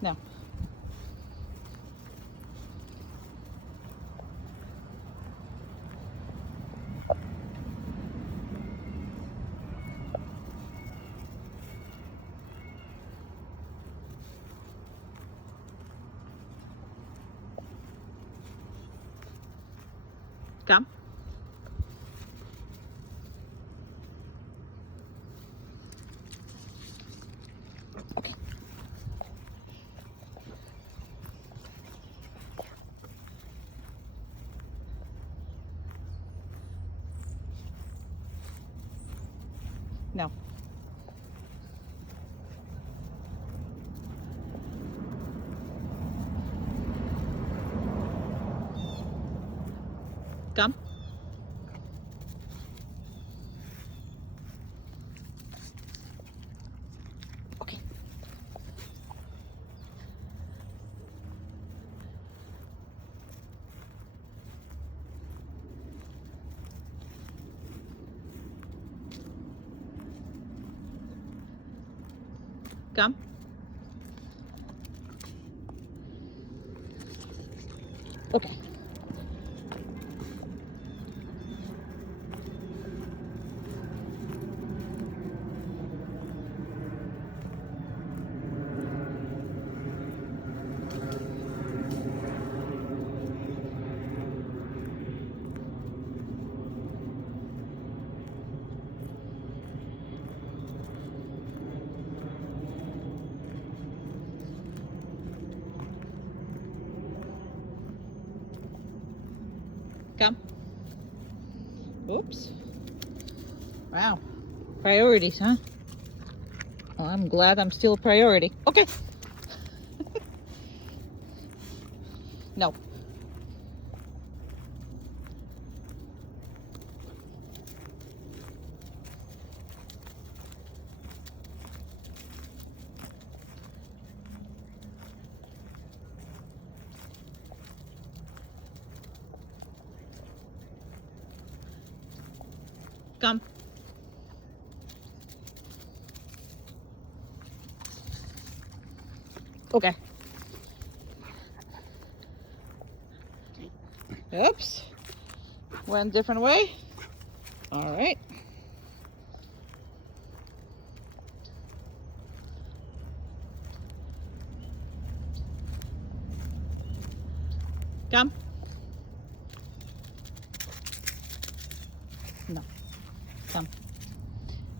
No. Come. Okay. No. Come. Okay. Come. Okay. Come. Oops. Wow. Priorities, huh? Well, I'm glad I'm still a priority. Okay. No. Come. Okay. Oops. Went different way. All right. Come. No. Come.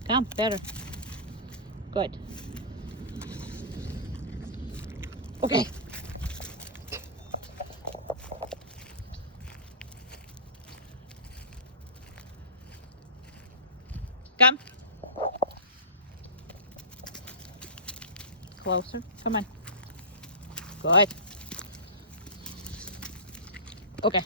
Come. Better. Good. Okay. Come. Closer. Come on. Good. Okay.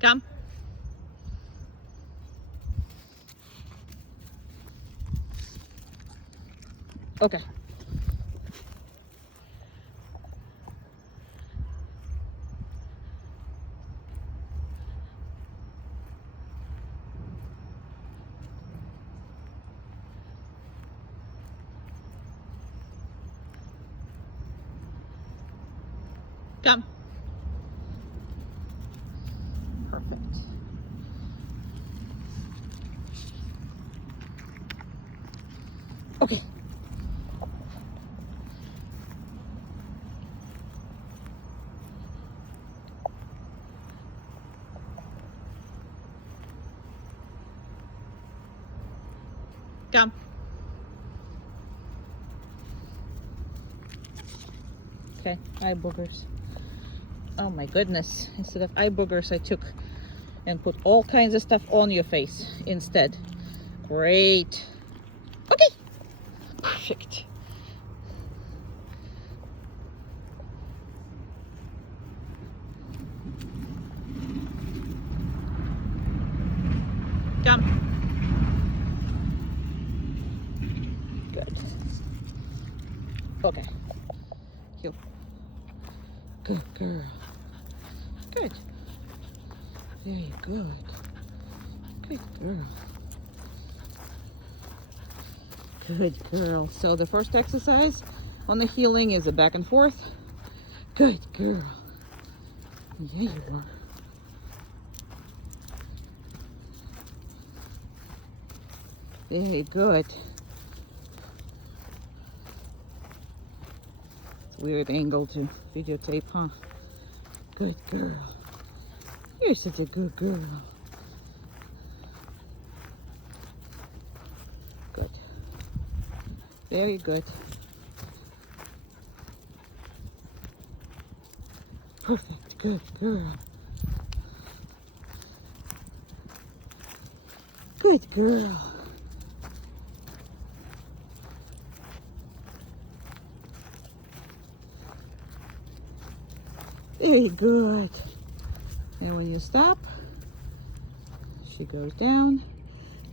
Come. Okay. Come. Perfect. Okay. Come. Okay, eye boogers. Oh my goodness. Instead of eye boogers, I took and put all kinds of stuff on your face instead. Great. Okay. Perfect. Come. Good. Okay. You. Good girl. Good. Very good. Good girl. Good girl. So the first exercise on the healing is a back and forth. Good girl. Yeah, you are. Very good. It's a weird angle to videotape, huh? Good girl. You're such a good girl. Good. Very good. Perfect. Good girl. Good girl. Very good. And when you stop, she goes down.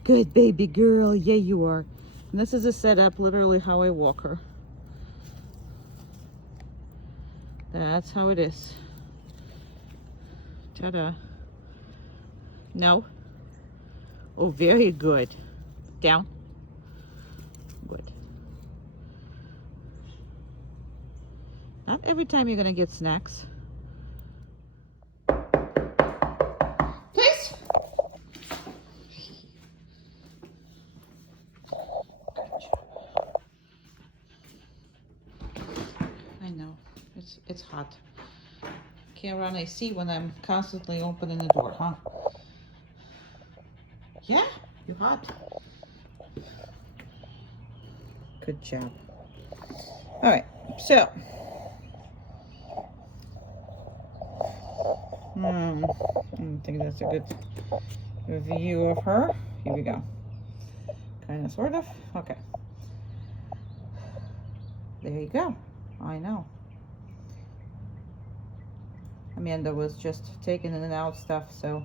Good baby girl. Yeah, you are. And this is a setup, literally how I walk her. That's how it is. Ta-da. No. Oh, very good. Down. Good. Not every time you're gonna get snacks. Please. I know. It's hot. Can't run AC when I'm constantly opening the door, huh? Yeah, you're hot. Good job. All right, so I don't think that's a good view of her. Here we go. Kind of, sort of. Okay. There you go. I know. Amanda was just taking in and out stuff, so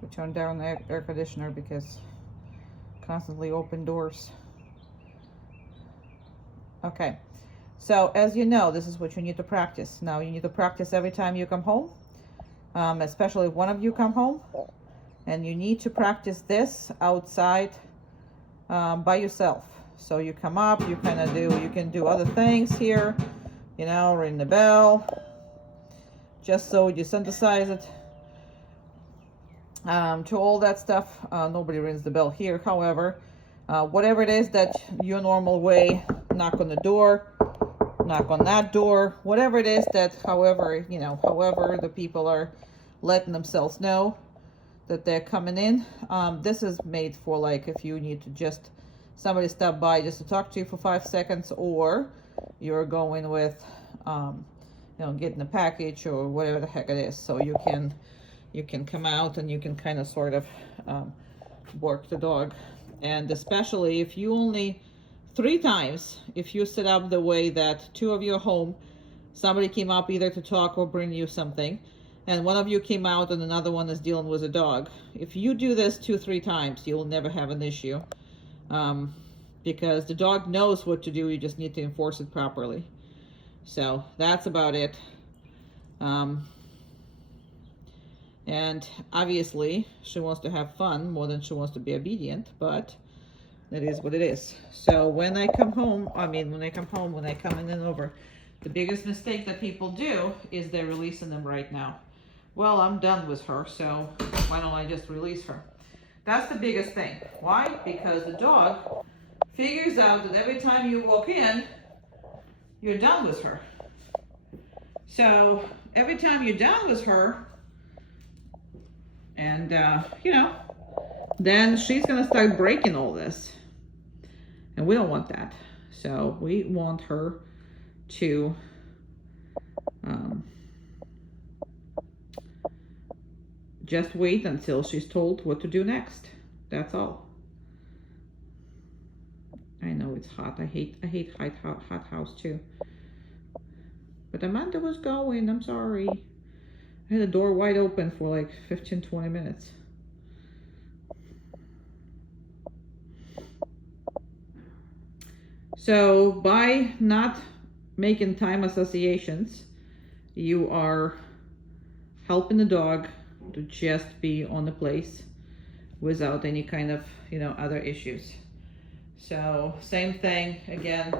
we turned down the air conditioner because constantly open doors. Okay, so as you know, this is what you need to practice. Now you need to practice every time you come home, especially if one of you come home, and you need to practice this outside by yourself. So you come up, you can do other things here, you know, ring the bell, just so you synthesize it. To all that stuff, nobody rings the bell here. However, whatever it is that your normal way, knock on the door, knock on that door, whatever it is that, however the people are letting themselves know that they're coming in. This is made for, like, if you need to just somebody stop by just to talk to you for 5 seconds, or you're going with getting a package or whatever the heck it is. So you can come out and you can kind of sort of work the dog. And especially if you only 3 times, if you set up the way that 2 of you are home, somebody came up either to talk or bring you something, and one of you came out and another one is dealing with a dog. If you do this 2-3 times, you'll never have an issue, because the dog knows what to do. You just need to enforce it properly. So that's about it. And obviously she wants to have fun more than she wants to be obedient, but it is what it is. So when I come in and over, the biggest mistake that people do is they're releasing them right now. Well, I'm done with her, so why don't I just release her? That's the biggest thing. Why? Because the dog figures out that every time you walk in, you're done with her. So every time you're done with her, and then she's gonna start breaking all this, and we don't want that. So we want her to just wait until she's told what to do next. That's all. I know it's hot. I hate hot house too. But Amanda was going. I'm sorry. I had the door wide open for like 15-20 minutes. So by not making time associations, you are helping the dog to just be on the place without any kind of, you know, other issues. So same thing again,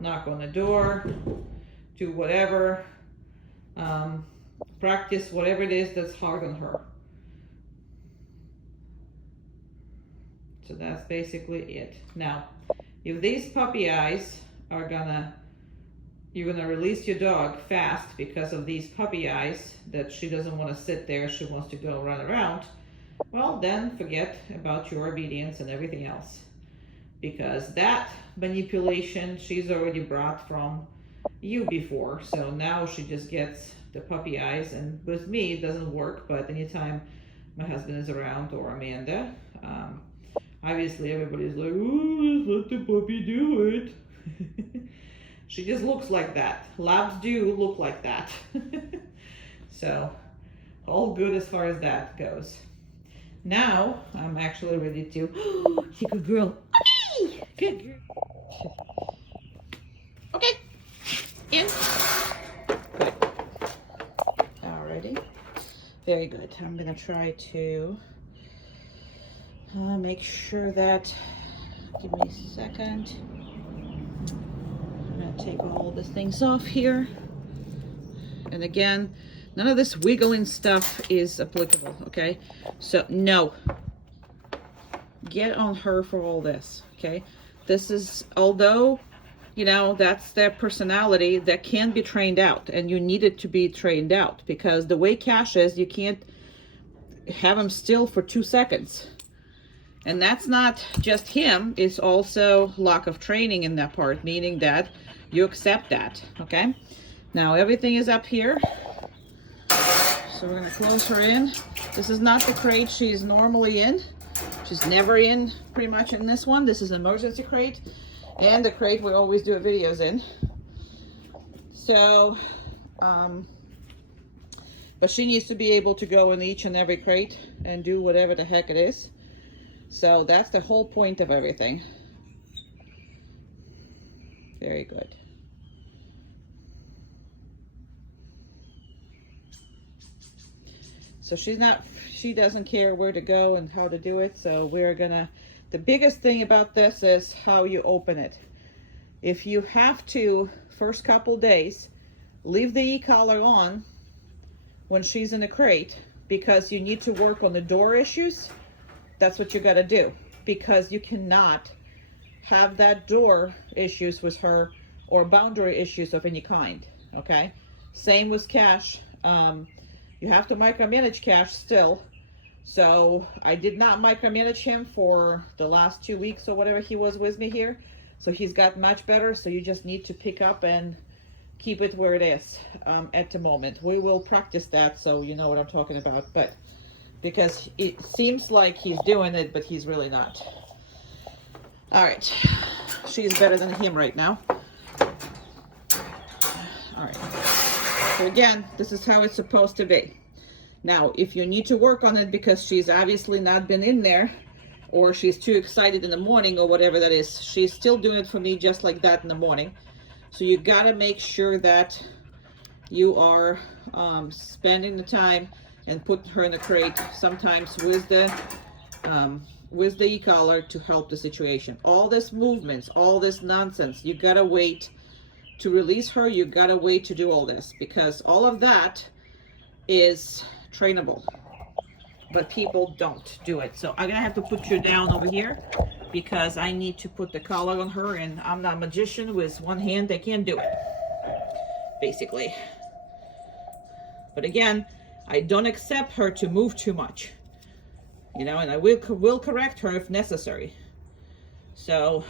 knock on the door, do whatever, practice whatever it is that's hard on her. So that's basically it. Now, if these puppy eyes are you're gonna release your dog fast because of these puppy eyes, that she doesn't want to sit there, she wants to go run around, well then forget about your obedience and everything else. Because that manipulation she's already brought from you before. So now she just gets the puppy eyes, and with me it doesn't work, but anytime my husband is around or Amanda, obviously everybody's like, oh, let the puppy do it. She just looks like that. Labs do look like that. So all good as far as that goes. Now I'm actually ready to, oh, you good girl. Okay. Good girl. Okay. In. Good. Alrighty. Very good. I'm gonna try to make sure that, give me a second. I'm gonna take all the things off here. And again, none of this wiggling stuff is applicable, okay? So no, get on her for all this, okay? This is, although, you know, that's their personality, that can be trained out, and you need it to be trained out, because the way Cash is, you can't have him still for 2 seconds. And that's not just him, it's also lack of training in that part, meaning that you accept that, okay? Now everything is up here. So we're gonna close her in. This is not the crate she's normally in. She's never in, pretty much, in this one. This is an emergency crate, and the crate we always do videos in. So, but she needs to be able to go in each and every crate and do whatever the heck it is. So that's the whole point of everything. Very good. So she doesn't care where to go and how to do it. So we're gonna, the biggest thing about this is how you open it. If you have to, first couple days, leave the e-collar on when she's in a crate, because you need to work on the door issues. That's what you gotta do, because you cannot have that door issues with her or boundary issues of any kind, okay? Same with Cash. You have to micromanage Cash still. So I did not micromanage him for the last 2 weeks or whatever he was with me here. So he's got much better. So you just need to pick up and keep it where it is at the moment. We will practice that, so you know what I'm talking about. But because it seems like he's doing it, but he's really not. All right, she's better than him right now. All right. So again, this is how it's supposed to be. Now, if you need to work on it because she's obviously not been in there, or she's too excited in the morning or whatever that is, she's still doing it for me just like that in the morning. So you gotta make sure that you are spending the time and putting her in the crate, sometimes with the e-collar, to help the situation. All this movements, all this nonsense, you gotta wait to release her. You gotta wait to do all this, because all of that is trainable, but people don't do it. So I'm gonna have to put you down over here because I need to put the collar on her, and I'm not a magician with one hand. I can't do it, basically. But again, I don't accept her to move too much, you know, and I will correct her if necessary. So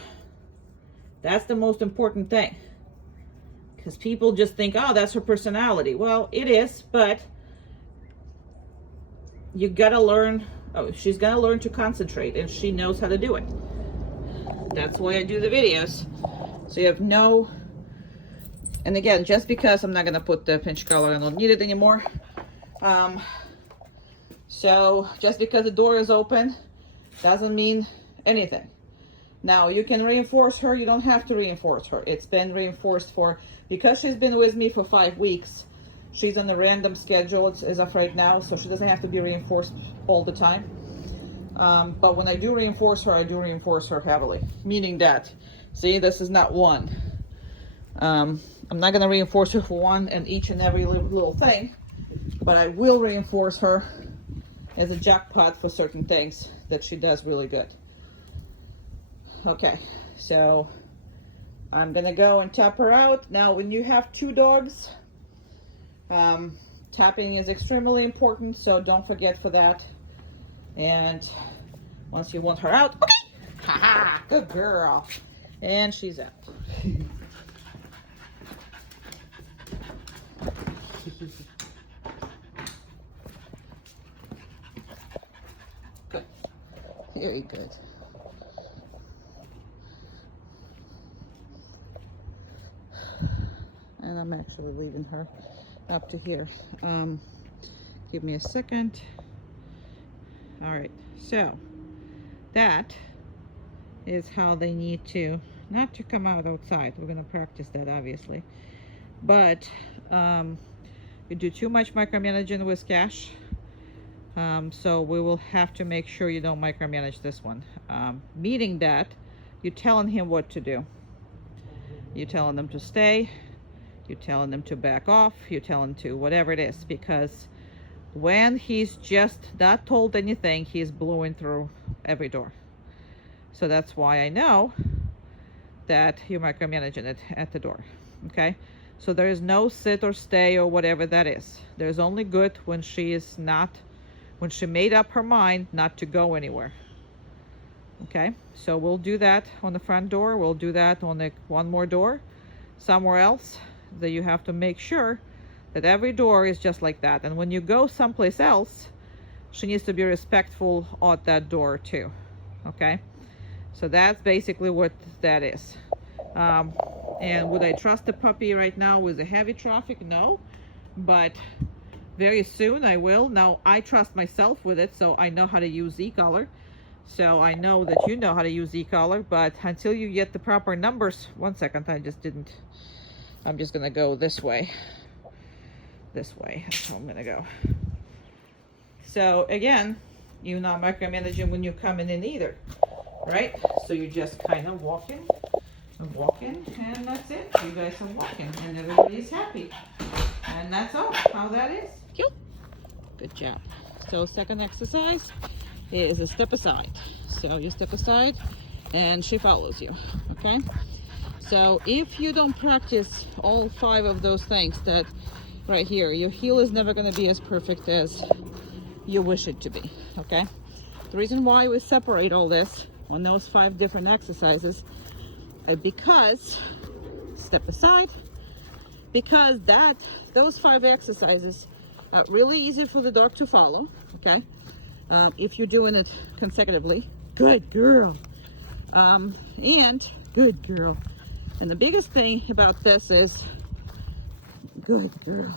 that's the most important thing. Because people just think, oh, that's her personality. Well, it is, but you gotta learn, oh, she's gonna learn to concentrate, and she knows how to do it. That's why I do the videos. So you have no, and again, just because I'm not gonna put the pinch collar, I don't need it anymore. So just because the door is open doesn't mean anything. Now you can reinforce her, you don't have to reinforce her. It's been reinforced for, because she's been with me for 5 weeks, She's on a random schedule as of right now, so she doesn't have to be reinforced all the time. But when I do reinforce her heavily. Meaning that, see, this is not one. I'm not gonna reinforce her for one and each and every little thing, but I will reinforce her as a jackpot for certain things that she does really good. Okay, so I'm gonna go and tap her out. Now, when you have two dogs, tapping is extremely important, so don't forget for that. And once you want her out, okay, haha, good girl. And she's out. Good, very good. And I'm actually leaving her up to here. Give me a second. All right, so that is how they need to, not to come out outside. We're gonna practice that obviously, but you do too much micromanaging with Cash, so we will have to make sure you don't micromanage this one. Meaning that you're telling him what to do. You're telling them to stay, you're telling them to back off, you're telling to whatever it is, because when he's just not told anything, he's blowing through every door. So that's why I know that you're micromanaging it at the door. Okay, so there is no sit or stay or whatever that is. There's only good when she is not, when she made up her mind not to go anywhere. Okay, so we'll do that on the front door, we'll do that on the one more door somewhere else, that you have to make sure that every door is just like that. And when you go someplace else, she needs to be respectful at that door too. Okay, so that's basically what that is. And would I trust the puppy right now with the heavy traffic? No, but very soon I will. Now I trust myself with it, so I know how to use e-collar. So I know that you know how to use e-collar, but until you get the proper numbers, one second, I'm just gonna go this way. This way, that's how I'm gonna go. So again, you're not micromanaging when you're coming in either, right? So you're just kind of walking and walking, and that's it. You guys are walking, and everybody's happy. And that's all, how that is. Cute. Good job. So second exercise is a step aside. So you step aside, and she follows you, okay? So if you don't practice all 5 of those things that right here, your heel is never going to be as perfect as you wish it to be, okay? The reason why we separate all this on those 5 different exercises is because, step aside, because those 5 exercises are really easy for the dog to follow, okay? If you're doing it consecutively. Good girl. And good girl. And the biggest thing about this is, good girl.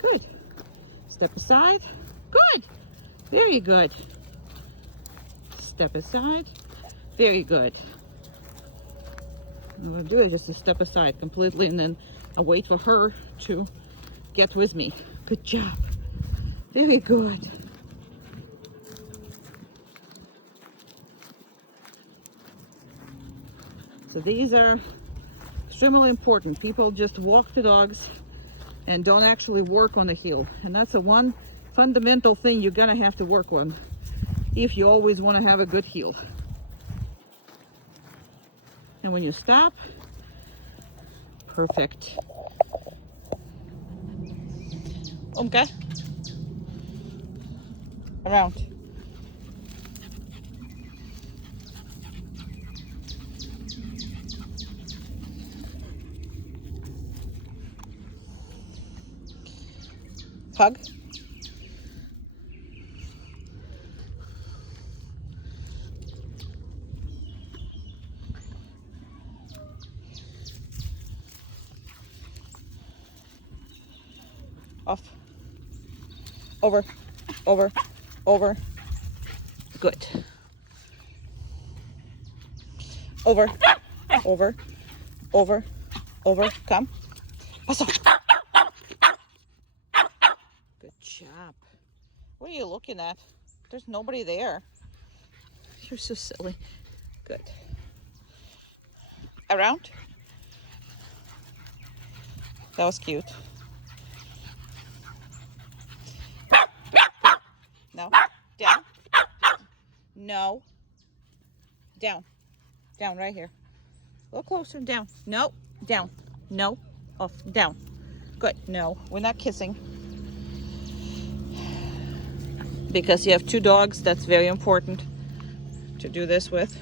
Good. Step aside. Good. Very good. Step aside. Very good. I'm going to do it just to step aside completely, and then I'll wait for her to get with me. Good job. Very good. So these are extremely important. People just walk the dogs and don't actually work on the heel. And that's the one fundamental thing you're gonna have to work on if you always want to have a good heel. And when you stop, perfect. Okay. Around. Hug. Off. Over. Over. Over. Good. Over. Over. Over. Over. Come. Pass off. job. What are you looking at? There's nobody there. You're so silly. Good. Around? That was cute. No. Down. No. Down. Down right here. A little closer. Down. No. Down. No. Off. Down. Good. No. We're not kissing. Because you have 2 dogs, that's very important to do this with.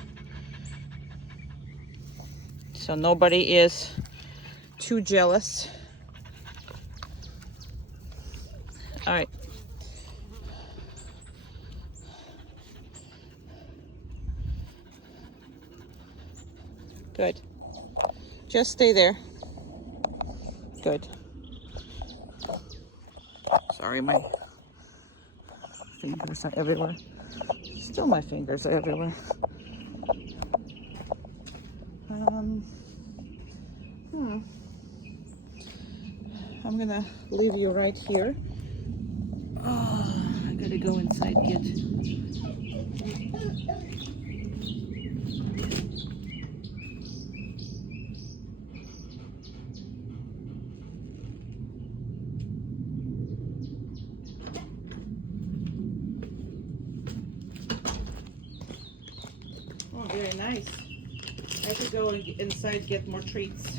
So nobody is too jealous. All right. Good. Just stay there. Good. Sorry, my fingers are everywhere. Still my fingers are everywhere. I'm gonna leave you right here. Oh, I gotta go inside get. Oh, very nice. I have to go inside get more treats.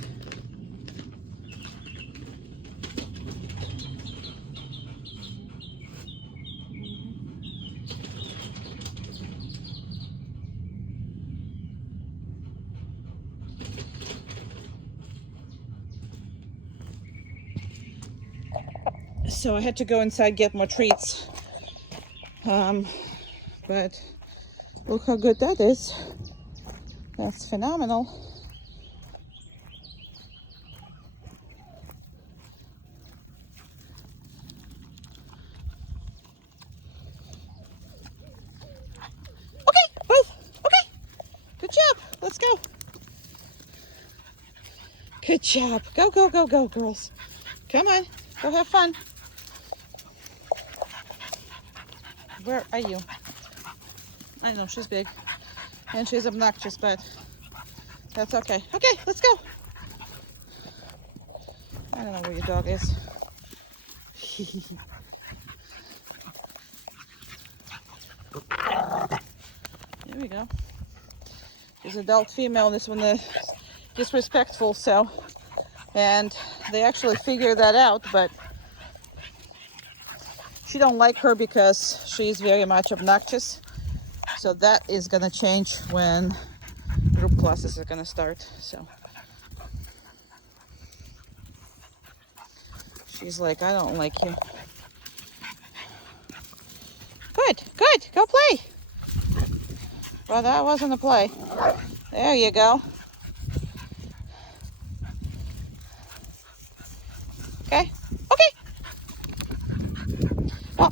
So I had to go inside get more treats. But look how good that is. That's phenomenal. Okay, both. Okay. Good job. Let's go. Good job. Go, go, go, go, girls. Come on. Go have fun. Where are you? I know she's big and she's obnoxious, but that's okay. Okay, let's go. I don't know where your dog is. There we go. She's adult female. This one is disrespectful, so, and they actually figure that out, but she don't like her because she's very much obnoxious. So that is gonna change when group classes are gonna start. So she's like, I don't like you. Good, good, go play. Well, that wasn't a play. There you go. Okay, okay. Well,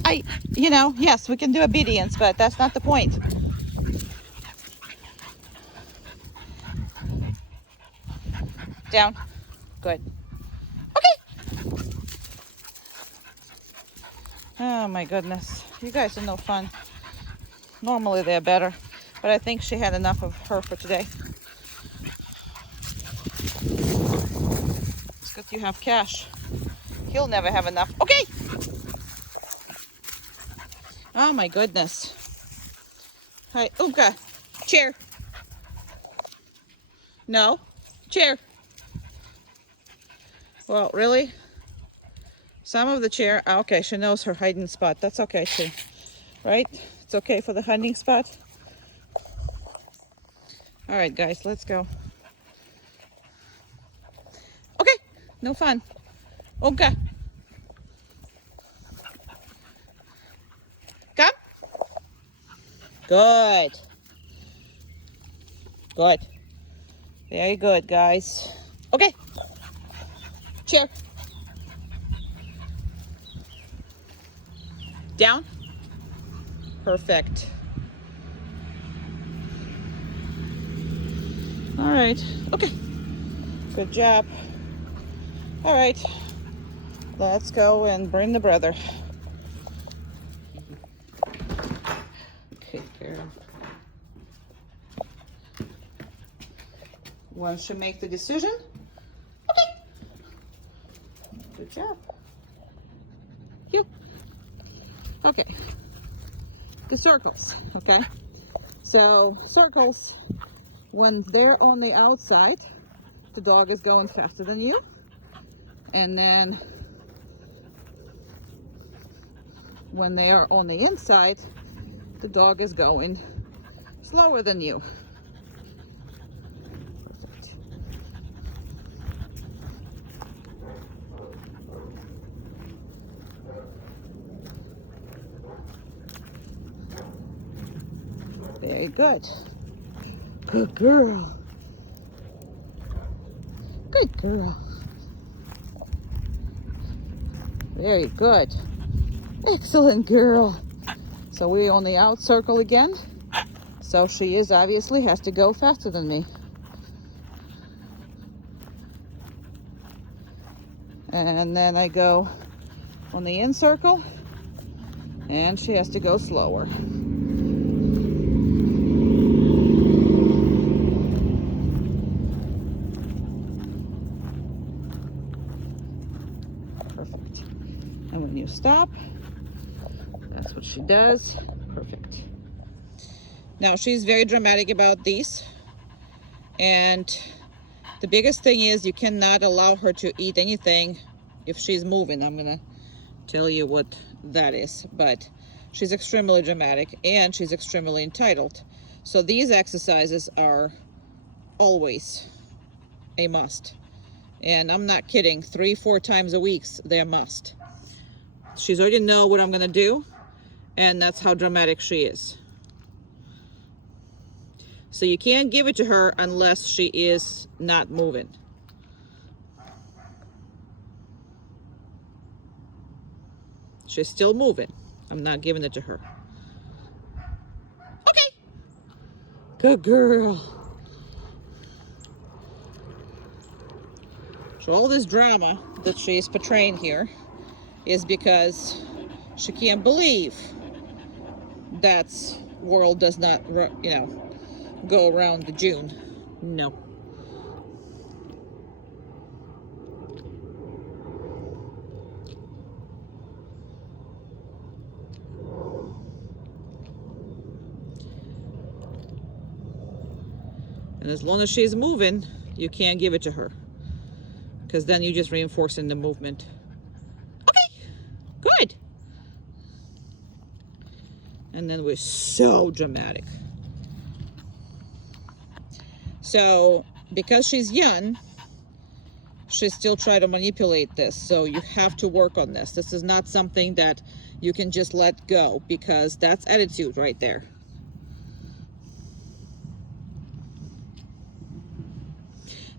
yes, we can do obedience, but that's not the point. Down. Good. Okay. Oh my goodness. You guys are no fun. Normally they're better, but I think she had enough of her for today. It's good you have Cash. He'll never have enough. Okay. Oh my goodness. Hi, Umka. Chair. No. Chair. Well, really? Some of the chair. Okay, she knows her hiding spot. That's okay too. Right? It's okay for the hiding spot. All right, guys, let's go. Okay. No fun. Umka. Come. Good. Good. Very good, guys. Okay. Chair. Down. Perfect. All right. Okay. Good job. All right. Let's go and bring the brother. Good girl. Once you make the decision, okay. Good job. You. Okay. The circles, okay? So circles, when they're on the outside, the dog is going faster than you. And then when they are on the inside, the dog is going slower than you. Perfect. Very good. Good girl. Good girl. Very good. Excellent girl. So we're on the out circle again. So she is obviously has to go faster than me. And then I go on the in circle and she has to go slower. Perfect. And when you stop, that's what she does. Perfect. Now she's very dramatic about these, and the biggest thing is you cannot allow her to eat anything if she's moving. I'm gonna tell you what that is, but she's extremely dramatic and she's extremely entitled. So these exercises are always a must, and I'm not kidding. 3-4 times a week they're a must. She's already know what I'm gonna do, and that's how dramatic she is. So you can't give it to her unless she is not moving. She's still moving. I'm not giving it to her. Okay. Good girl. So all this drama that she's portraying here is because she can't believe that world does not, you know, go around the June. No. And as long as she's moving, you can't give it to her, because then you're just reinforcing the movement. Okay, good. And then we're so dramatic. So because she's young, she still try to manipulate this. So you have to work on this. This is not something that you can just let go, because that's attitude right there.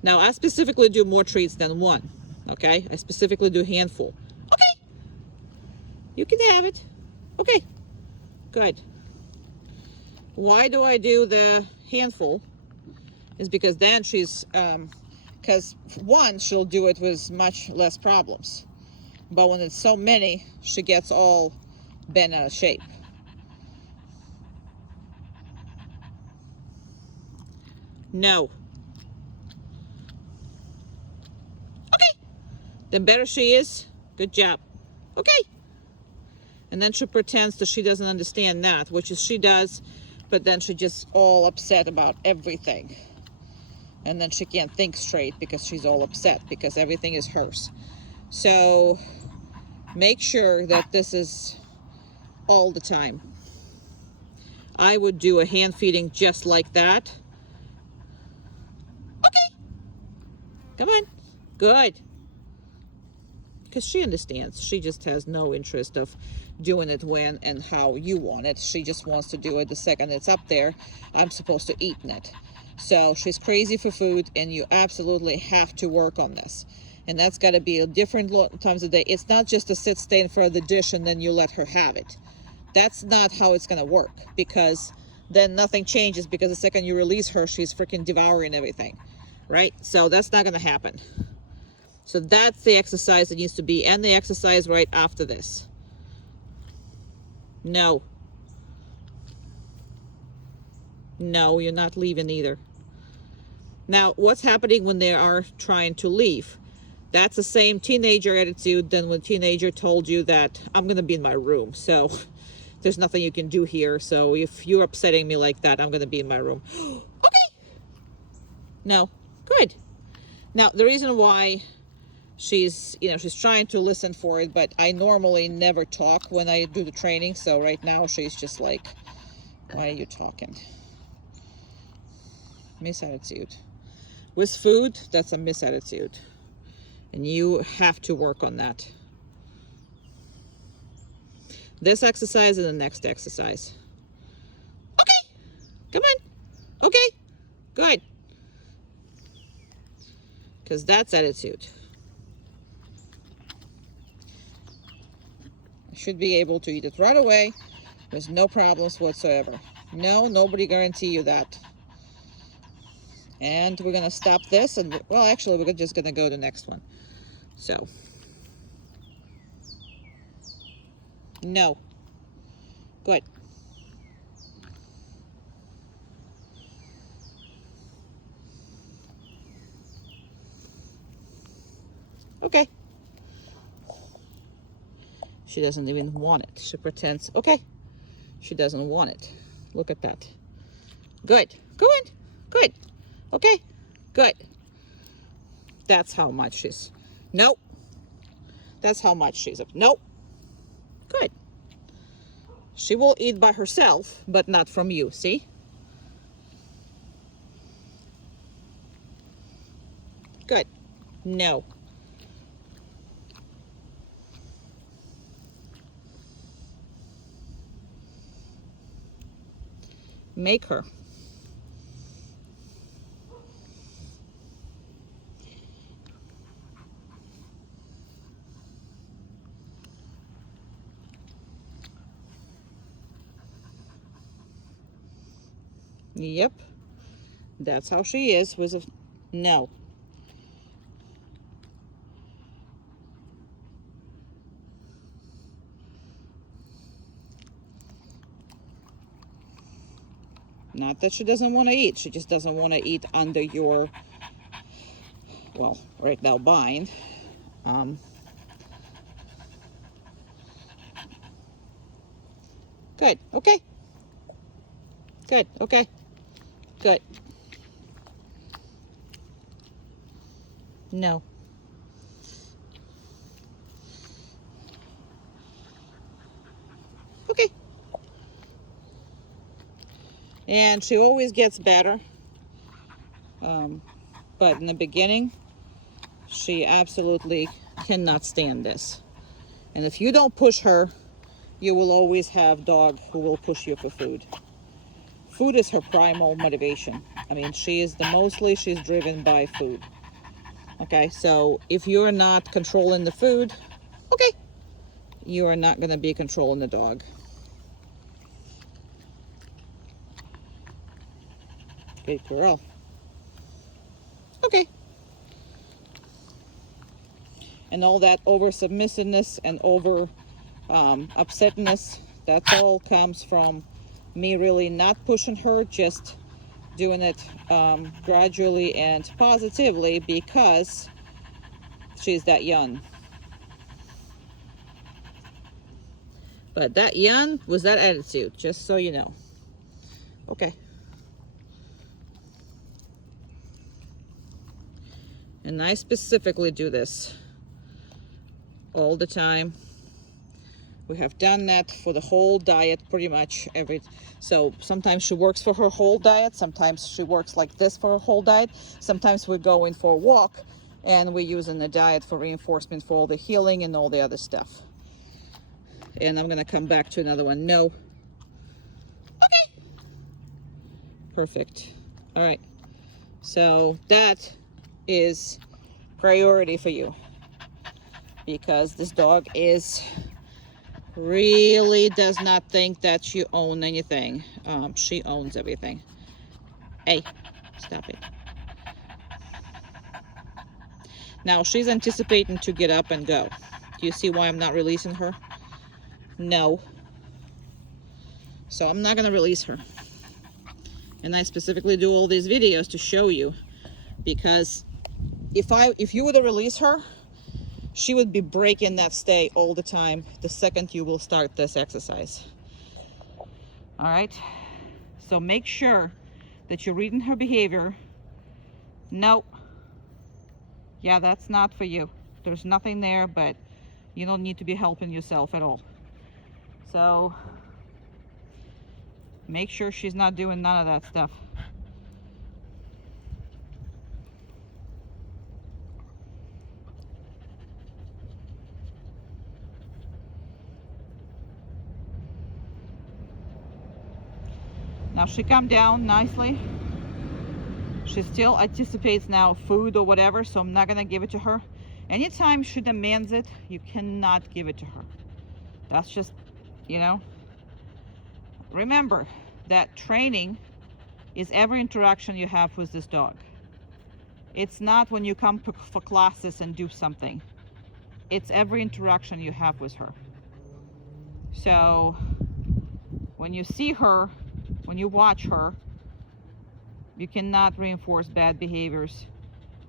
Now, I specifically do more treats than one, okay? I specifically do handful. Okay, you can have it. Okay, good. Why do I do the handful? Is because then she's, because one, she'll do it with much less problems. But when it's so many, she gets all bent out of shape. No. The better she is, good job. Okay. And then she pretends that she doesn't understand that, which is she does, but then she just all upset about everything. And then she can't think straight because she's all upset because everything is hers. So make sure that this is all the time. I would do a hand feeding just like that. Okay. Come on. Good. Because she understands. She just has no interest of doing it when and how you want it. She just wants to do it the second it's up there. I'm supposed to eat it. So she's crazy for food, and you absolutely have to work on this. And that's got to be a different times a day. It's not just to sit, stay in front of the dish, and then you let her have it. That's not how it's going to work, because then nothing changes, because the second you release her, she's freaking devouring everything, right? So that's not going to happen. So that's the exercise that needs to be, and the exercise right after this. No. No, you're not leaving either. Now, what's happening when they are trying to leave? That's the same teenager attitude than when teenager told you that I'm going to be in my room. So there's nothing you can do here. So if you're upsetting me like that, I'm going to be in my room. Okay. No. Good. Now, the reason why she's trying to listen for it, but I normally never talk when I do the training. So right now she's just like, why are you talking? Misattitude. With food, that's a misattitude. And you have to work on that. This exercise and the next exercise. Okay. Come on. Okay. Good. Because that's attitude. Should be able to eat it right away with no problems whatsoever. No, nobody guarantee you that. And we're going to stop this. And well, actually, we're just going to go to the next one. So. No. Good. Okay. She doesn't even want it. She pretends, okay. She doesn't want it. Look at that. Good. Good. Good. Okay. Good. That's how much she's. Nope. That's how much she's up. Nope. Good. She will eat by herself, but not from you. See? Good. No. Make her. Yep. That's how she is with a no. Not that she doesn't want to eat. She just doesn't want to eat under your, well, right now, bind. Good. Okay. Good. Okay. Good. No. Okay. And she always gets better. But in the beginning, she absolutely cannot stand this. And if you don't push her, you will always have dog who will push you for food. Food is her primal motivation. I mean, she's driven by food. Okay, so if you're not controlling the food, okay, you are not going to be controlling the dog. Good girl. Okay. And all that over submissiveness and over upsetness, that all comes from me really not pushing her, just doing it gradually and positively because she's that young. But that young was that attitude, just so you know. Okay. And I specifically do this all the time. We have done that for the whole diet pretty much so sometimes she works for her whole diet, sometimes she works like this for her whole diet, sometimes we're going for a walk and we're using the diet for reinforcement for all the healing and all the other stuff. And I'm gonna come back to another one. No. Okay. Perfect. All right. So that is priority for you because this dog really does not think that you own anything. She owns everything. Hey, stop it. Now she's anticipating to get up and go. Do you see why I'm not releasing her? No. So I'm not going to release her. And I specifically do all these videos to show you, because if you were to release her, she would be breaking that stay all the time the second you will start this exercise. All right, so make sure that you're reading her behavior. No, yeah, that's not for you. There's nothing there, but you don't need to be helping yourself at all. So make sure she's not doing none of that stuff. Now she calmed down nicely. She still anticipates now food or whatever, so I'm not gonna give it to her. Anytime she demands it, you cannot give it to her. That's just, you know. Remember that training is every interaction you have with this dog. It's not when you come for classes and do something. It's every interaction you have with her. So when you see her, when you watch her, you cannot reinforce bad behaviors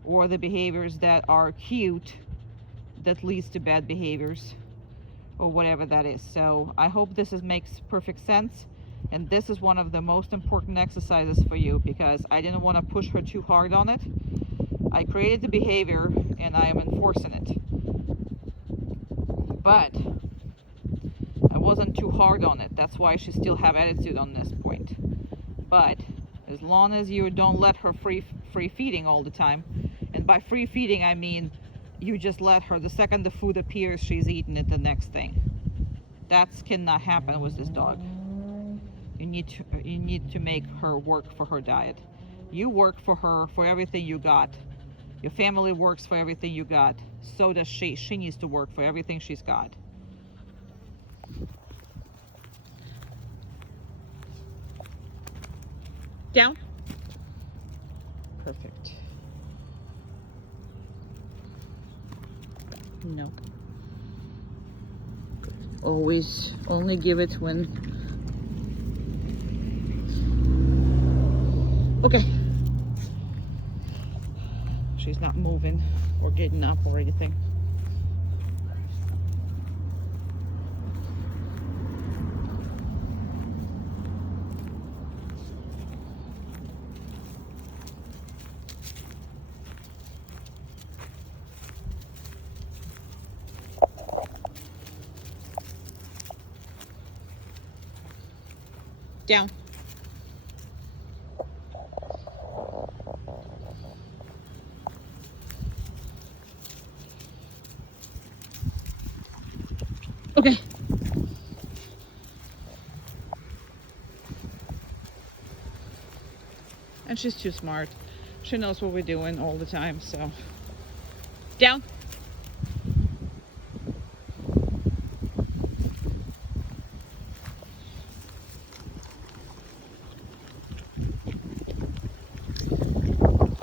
or the behaviors that are cute that leads to bad behaviors or whatever that is. So I hope this makes perfect sense, and this is one of the most important exercises for you, because I didn't want to push her too hard on it. I created the behavior and I am enforcing it, but I wasn't too hard on it. That's why she still have attitude on this point. But as long as you don't let her free feeding all the time, and by free feeding I mean you just let her, the second the food appears, she's eating it the next thing. That cannot happen with this dog. You need to make her work for her diet. You work for her for everything you got. Your family works for everything you got. So does she. She needs to work for everything she's got. Down. Perfect. No. Always only give it when... Okay. She's not moving or getting up or anything. Down. Okay. And she's too smart. She knows what we're doing all the time, so. Down.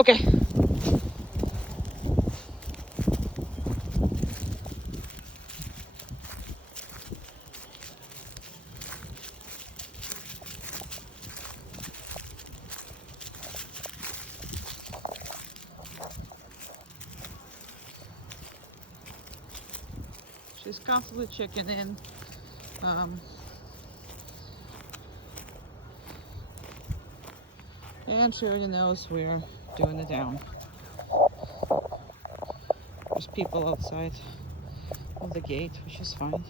Okay. She's constantly checking in. And she already knows we're doing it down. There's people outside of the gate, which is fine.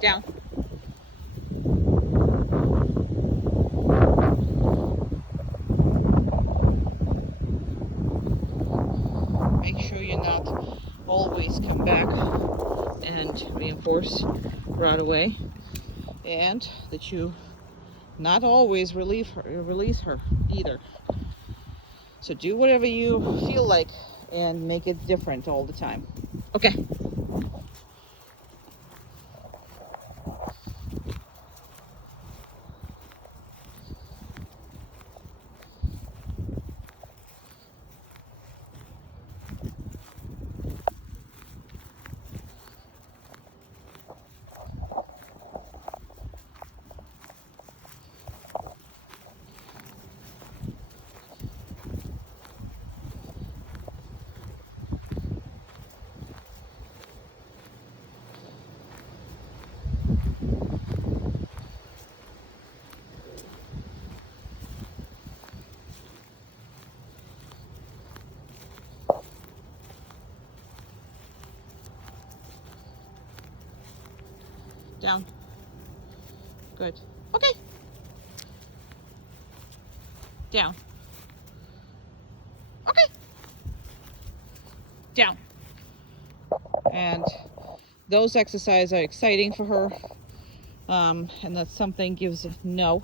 Down. Make sure you not always come back and reinforce right away, and that you not always release her either. So do whatever you feel like and make it different all the time. Okay. Down. Good. Okay. Down. Okay. Down. And those exercises are exciting for her. And that's something gives a no.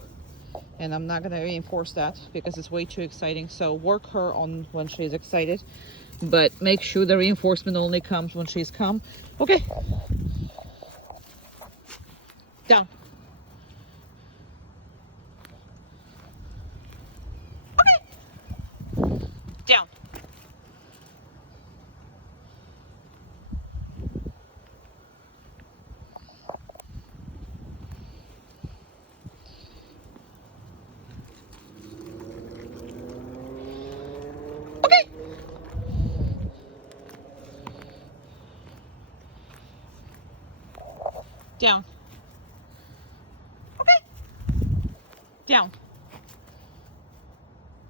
And I'm not going to reinforce that because it's way too exciting. So work her on when she's excited. But make sure the reinforcement only comes when she's calm. Okay. Down. Okay. Down. Okay. Down. Down.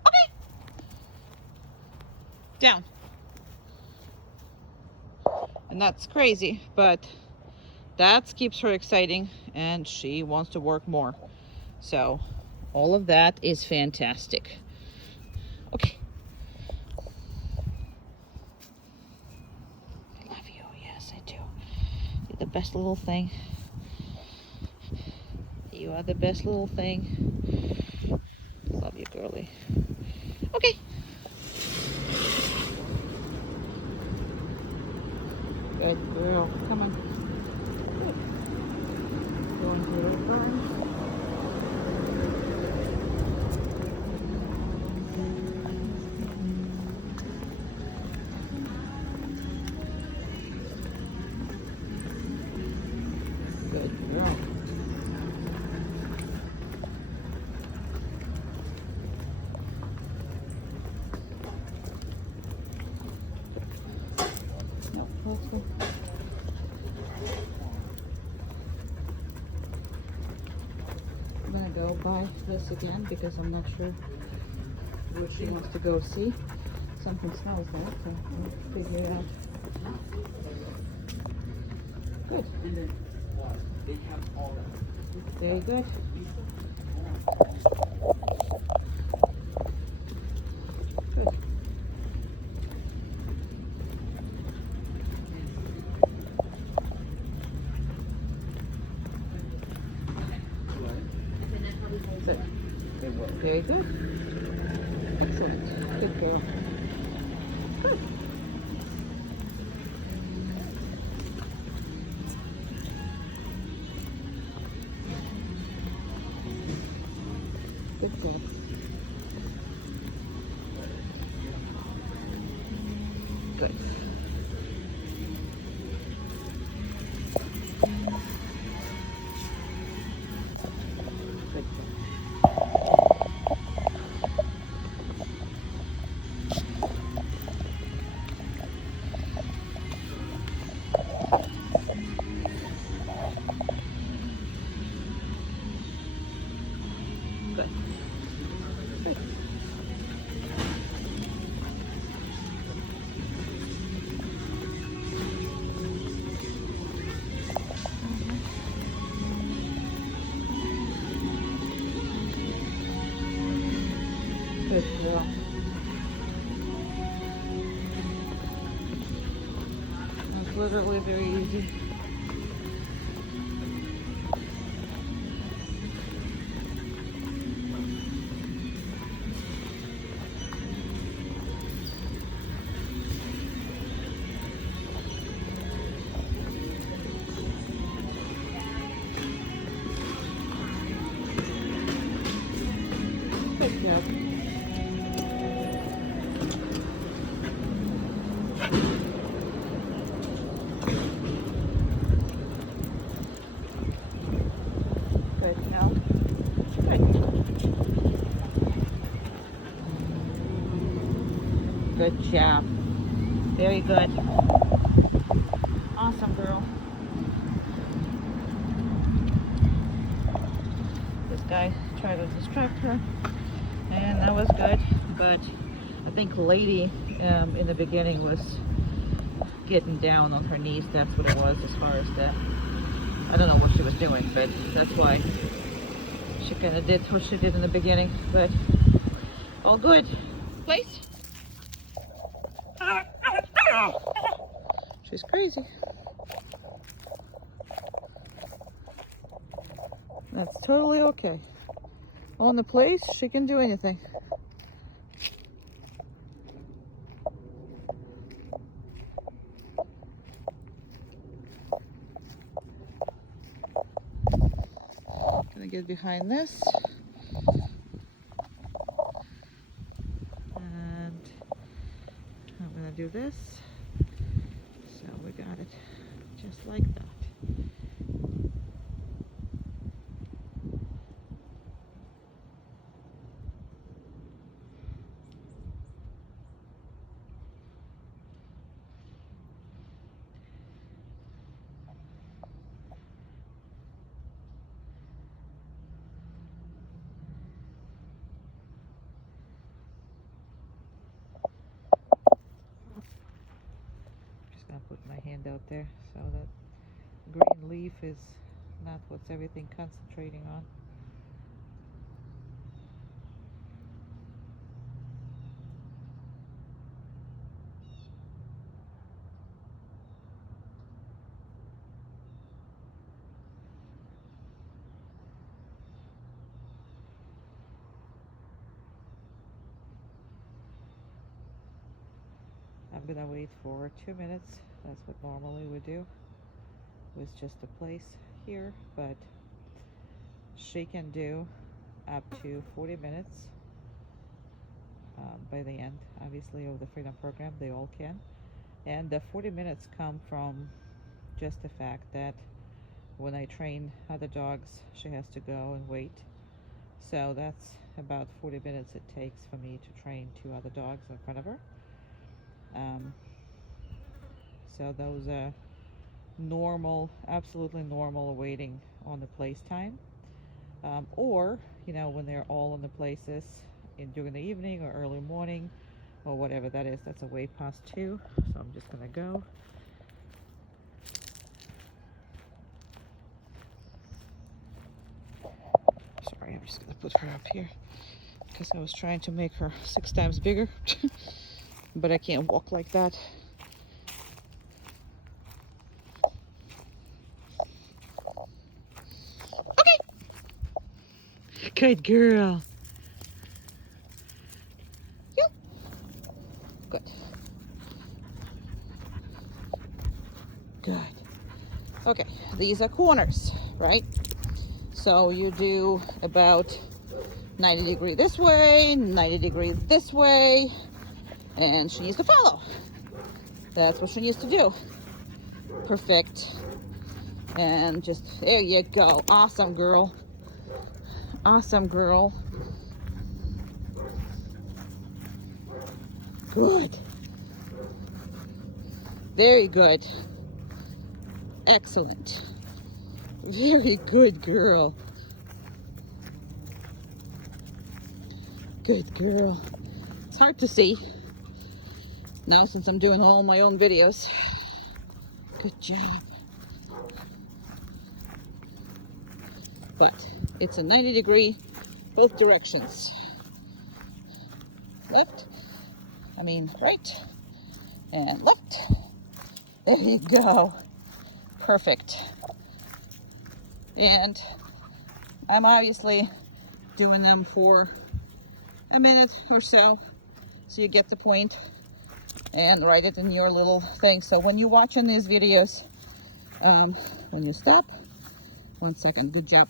Okay. Down. And that's crazy, but that keeps her exciting and she wants to work more. So all of that is fantastic. Okay. I love you. Yes, I do. You're the best little thing. You are the best little thing. Love you, girly. Okay. Good girl. Come on. Good. Going through the burn. Good girl. Let's go. I'm gonna go buy this again because I'm not sure where she wants to go see. Something smells like, so I'll figure it out. Good. Very good. Good. Very good. Excellent. Good girl. Good. Good girl. Good. Good. Good. literally very easy. Good job. Good now. Good job. Very good. Awesome, girl. This guy tried to distract her, and that was good. But I think Lady in the beginning was getting down on her knees. That's what it was, as far as the, I don't know what she was doing, but that's why she kind of did what she did in the beginning. But all good. Place. She's crazy. That's totally okay. On the place, she can do anything. Gonna get behind this. And I'm gonna do this. So we got it just like that. Just gonna put my hand out there so that green leaf is not what's everything concentrating on. I'm gonna wait for 2 minutes. That's what normally we do with just a place here, but she can do up to 40 minutes by the end, obviously, of the Freedom Program. They all can. And the 40 minutes come from just the fact that when I train other dogs, she has to go and wait. So that's about 40 minutes it takes for me to train 2 other dogs in front of her. So those are normal, absolutely normal waiting on the place time. Or, you know, when they're all in the places during the evening or early morning or whatever that is, that's a way past 2. So I'm just gonna go. Sorry, I'm just gonna put her up here because I was trying to make her 6 times bigger, but I can't walk like that. Good girl. Yeah. Good. Good. Okay, these are corners, right? So you do about 90 degree this way, 90 degree this way, and she needs to follow. That's what she needs to do. Perfect. And just, there you go. Awesome, girl. Awesome, girl. Good. Very good. Excellent. Very good, girl. Good girl. It's hard to see now since I'm doing all my own videos. Good job. But it's a 90 degree both directions. Left, right, and left, There you go. Perfect. And I'm obviously doing them for a minute or so you get the point, and write it in your little thing. So when you're watching these videos, when you stop, 1 second, good job.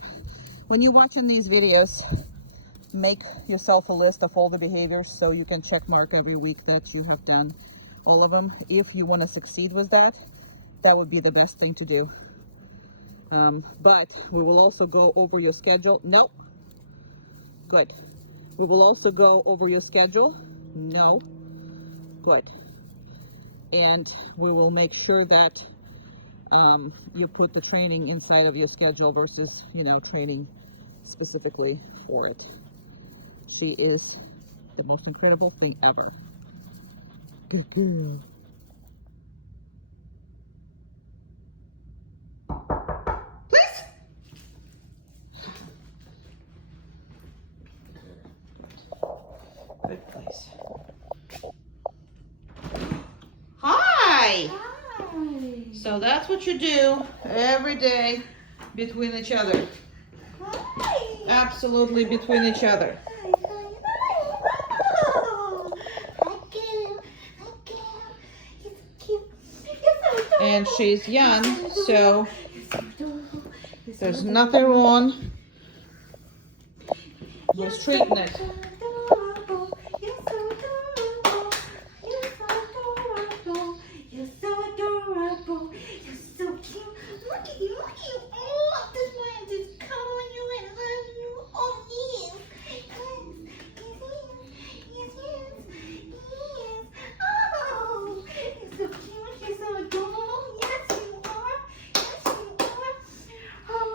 When you're watching these videos, make yourself a list of all the behaviors so you can check mark every week that you have done all of them. If you want to succeed with that, that would be the best thing to do. But we will also go over your schedule. Nope. Good. We will also go over your schedule. No. Good. And we will make sure that you put the training inside of your schedule versus, you know, training specifically for it. She is the most incredible thing ever. Good girl. Please. Good place. Hi. Hi. So that's what you do every day between each other. Hi. Absolutely between each other. And she's young, so there's nothing wrong with treating it.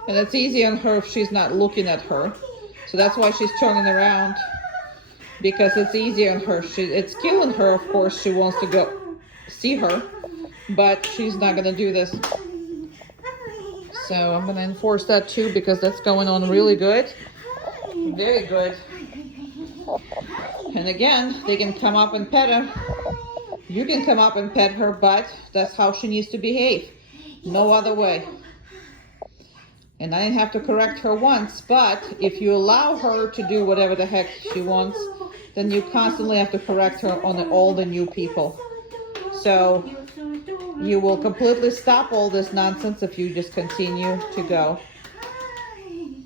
And it's easy on her if she's not looking at her. So that's why she's turning around, because it's easier on her. It's killing her, of course. She wants to go see her, but she's not going to do this. So I'm going to enforce that too, because that's going on really good. Very good. And again, they can come up and pet her. You can come up and pet her, but that's how she needs to behave. No other way. And I didn't have to correct her once, but if you allow her to do whatever the heck she wants, then you constantly have to correct her on all the new people. So you will completely stop all this nonsense if you just continue to go.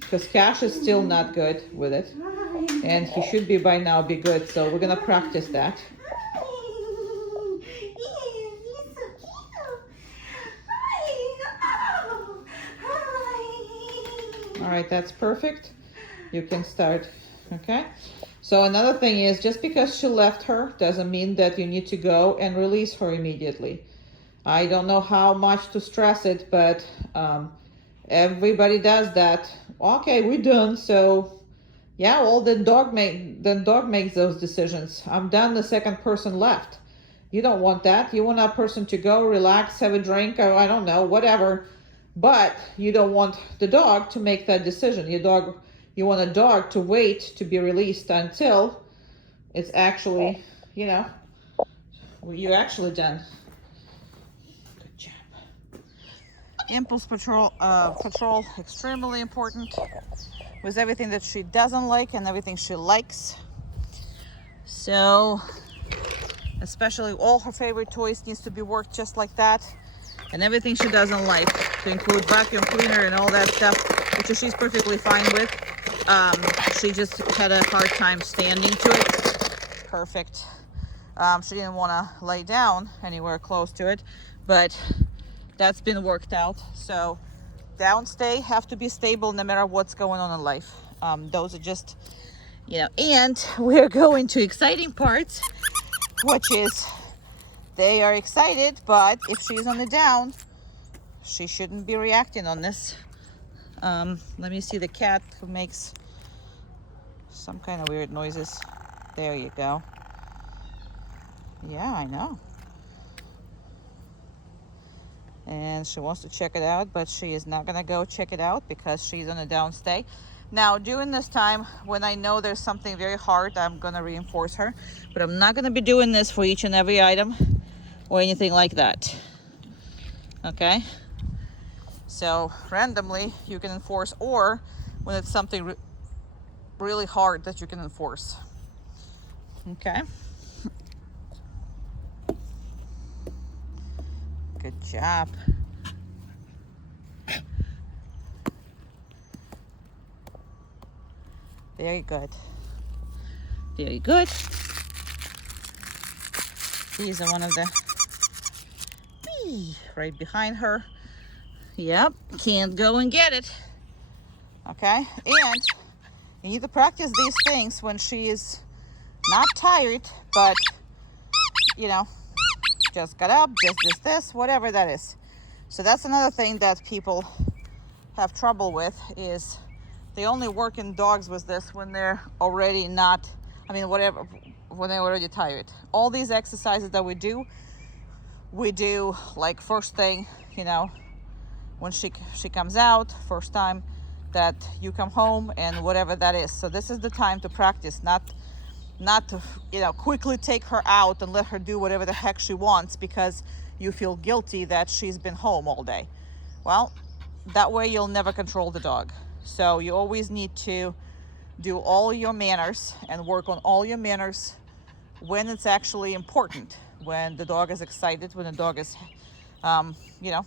Because Cash is still not good with it. And he should be by now be good, so we're going to practice that. All right, that's perfect. You can start, okay? So another thing is, just because she left her doesn't mean that you need to go and release her immediately. I don't know how much to stress it, but everybody does that. Okay, we're done. So yeah, well, the dog makes those decisions. I'm done. The second person left. You don't want that. You want that person to go relax, have a drink, or I don't know, whatever. But you don't want the dog to make that decision. You want a dog to wait to be released until it's actually, you know, you're actually done. Good job. Impulse patrol, extremely important with everything that she doesn't like and everything she likes. So, especially all her favorite toys needs to be worked just like that. And everything she doesn't like, to include vacuum cleaner and all that stuff, which she's perfectly fine with. She just had a hard time standing to it. Perfect. She didn't want to lay down anywhere close to it, but that's been worked out. So downstay have to be stable no matter what's going on in life. Those are just, you know, and we're going to exciting parts, which is they are excited, but if she's on the down, she shouldn't be reacting on this. Let me see the cat who makes some kind of weird noises. There you go. Yeah, I know. And she wants to check it out, but she is not gonna go check it out because she's on a downstay. Now, during this time, when I know there's something very hard, I'm gonna reinforce her, but I'm not gonna be doing this for each and every item or anything like that. Okay, so randomly you can enforce, or when it's something really hard that you can enforce. Okay, good job. Very good. Very good. These are one of the right behind her. Yep, can't go and get it. Okay, and you need to practice these things when she is not tired, but you know, just got up, just this, whatever that is. So that's another thing that people have trouble with, is they only work in dogs with this when they're already not, I mean, whatever, when they're already tired. All these exercises that we do like first thing, you know, when she comes out, first time that you come home, and whatever that is. So this is the time to practice, not to, you know, quickly take her out and let her do whatever the heck she wants because you feel guilty that she's been home all day. Well, that way you'll never control the dog. So you always need to do all your manners and work on all your manners when it's actually important, when the dog is excited, when the dog is, you know,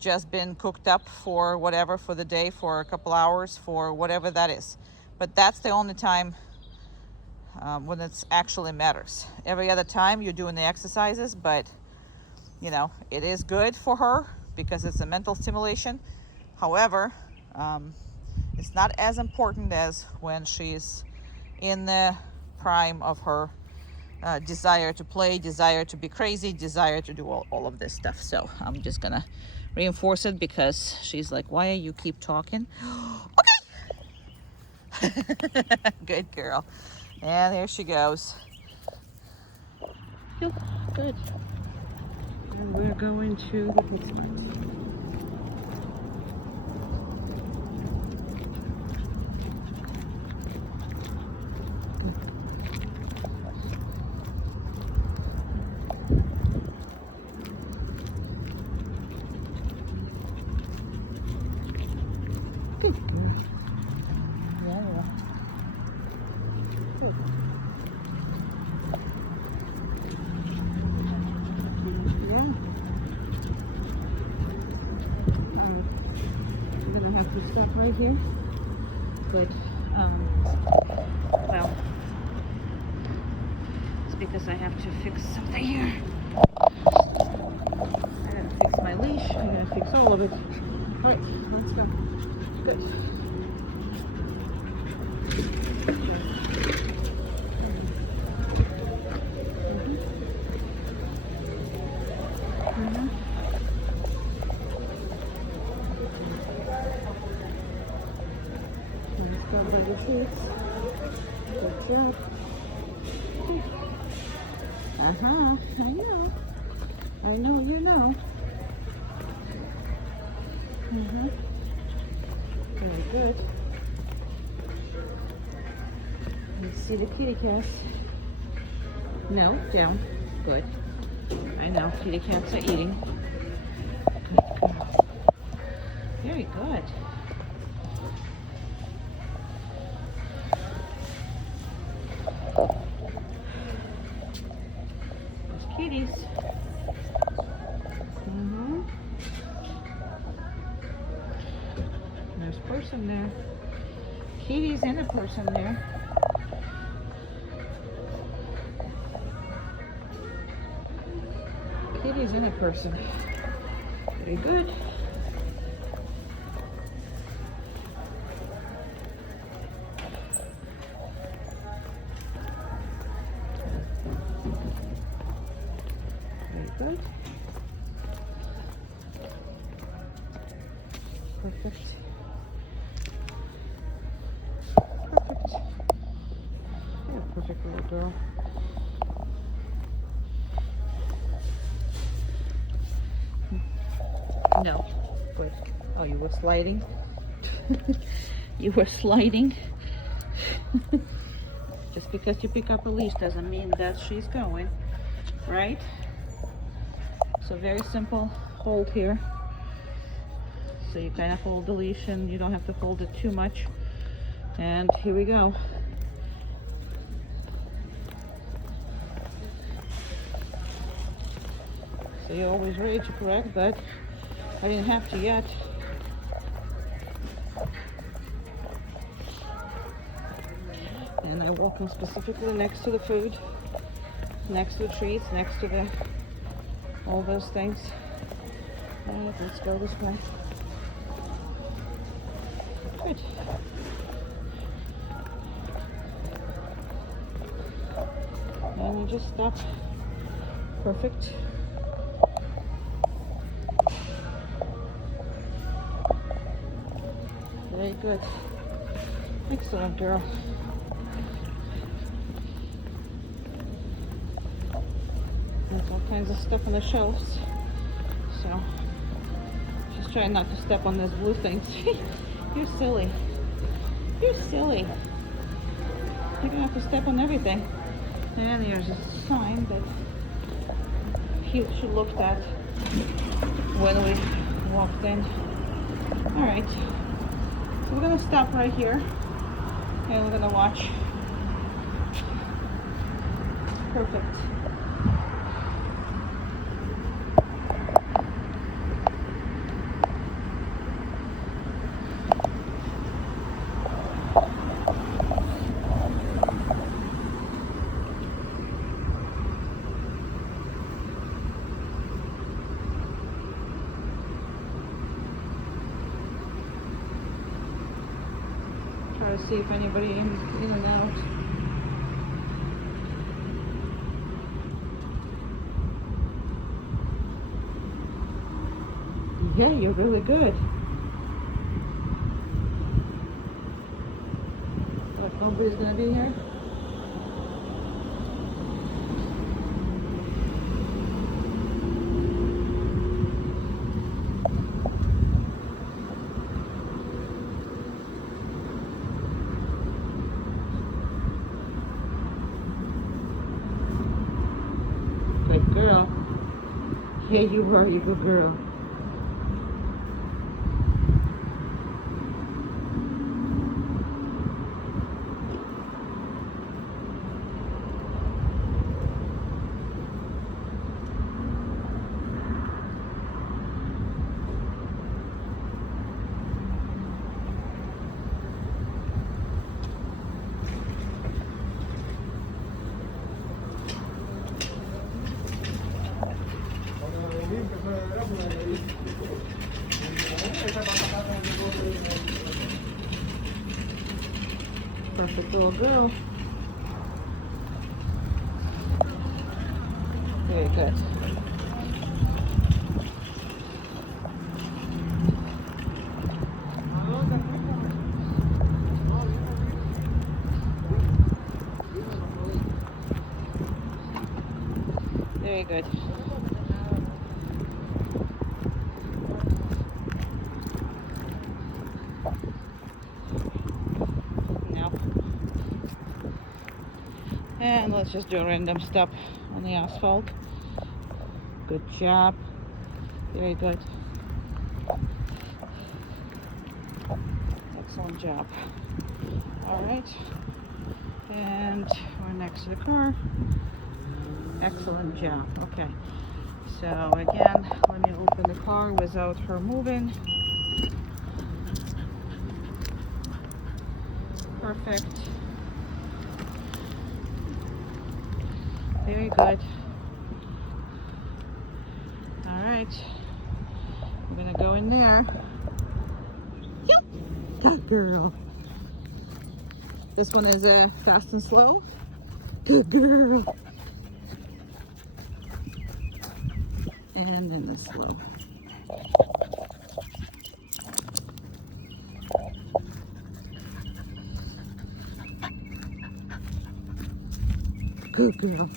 just been cooked up for whatever, for the day, for a couple hours, for whatever that is. But that's the only time when it actually matters. Every other time you're doing the exercises, but you know, it is good for her because it's a mental stimulation. However, it's not as important as when she's in the prime of her desire to play, desire to be crazy, desire to do all of this stuff. So I'm just gonna reinforce it because she's like, why are you keep talking? Okay. Good girl. And there she goes. Yep, good. And we're going to the pit spot. Stuff right here, but well, it's because I have to fix something here. I gotta fix my leash. I'm gonna fix all of it. All right, let's go. Good. By the sheets. Good job. Uh-huh. I know you know. Uh-huh. Very good. Let's see the kitty cat. No, down. Good. I know, kitty cats are eating. Good girl. Very good. Kitties. There's a person there. Kitties and a person there. Kitties and a person. Very good. Good. Perfect. Perfect. You're a perfect little girl. No. Good. Oh, you were sliding? You were sliding? Just because you pick up a leash doesn't mean that she's going, right? So very simple. hold here. So you kind of hold the leash and you don't have to hold it too much. And here we go. So you're always ready to correct, but I didn't have to yet. And I walk them specifically next to the food, next to the treats, next to the all those things. Alright, let's go this way. Good. And you just stop. Perfect. Very good. Excellent, girl. There's all kinds of stuff on the shelves. So, just trying not to step on those blue things. You're silly. You're silly. You're gonna have to step on everything. And there's a sign that she looked at when we walked in. Alright. So we're gonna stop right here and we're gonna watch. Perfect. Try to see if anybody in and out. Yeah, you're really good. But nobody's gonna be here. Good girl. Yeah, you are, you good girl. Perfect little girl. Very good. Very good. And let's just do a random step on the asphalt. Good job. Very good. Excellent job. Alright. And we're next to the car. Excellent job. Okay. So again, let me open the car without her moving. Perfect. Very good. Alright. I'm gonna go in there. Yep. Good girl. This one is fast and slow. Good girl. And then the slow. Good girl.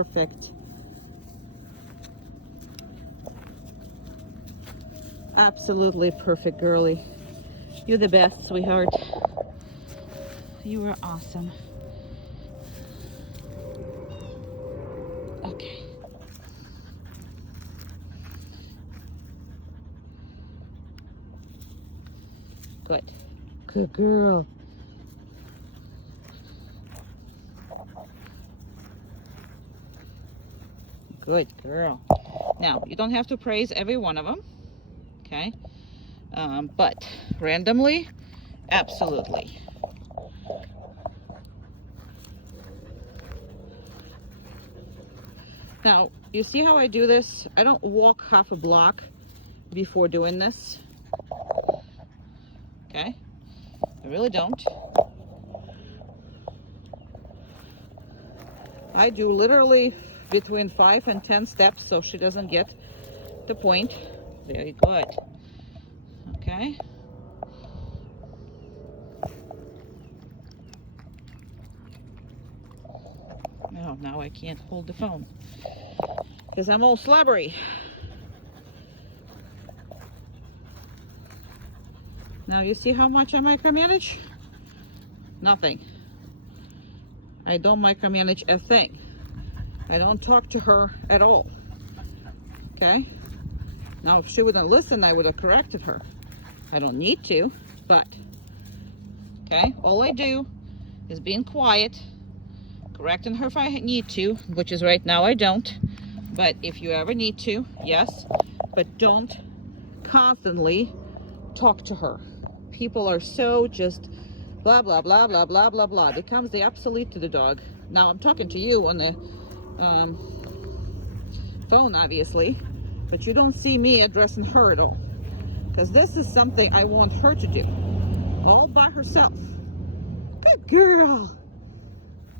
Perfect. Absolutely perfect, girly. You're the best, sweetheart. You are awesome. Okay. Good. Good girl. Good girl. Now, you don't have to praise every one of them, okay? But randomly, absolutely. Now, you see how I do this? I don't walk half a block before doing this, okay? I really don't. I do literally between 5 and 10 steps so she doesn't get the point. Very good. Okay. Oh, now I can't hold the phone because I'm all slobbery. Now you see how much I micromanage? Nothing. I don't micromanage a thing. I don't talk to her at all. Okay? Now if she wouldn't listen, I would have corrected her. I don't need to, but okay, all I do is being quiet, correcting her if I need to, which is right now I don't. But if you ever need to, yes, but don't constantly talk to her. People are so just blah blah blah blah blah blah blah. Becomes the obsolete to the dog. Now I'm talking to you on the phone, obviously, but you don't see me addressing her at all, because this is something I want her to do all by herself. Good girl.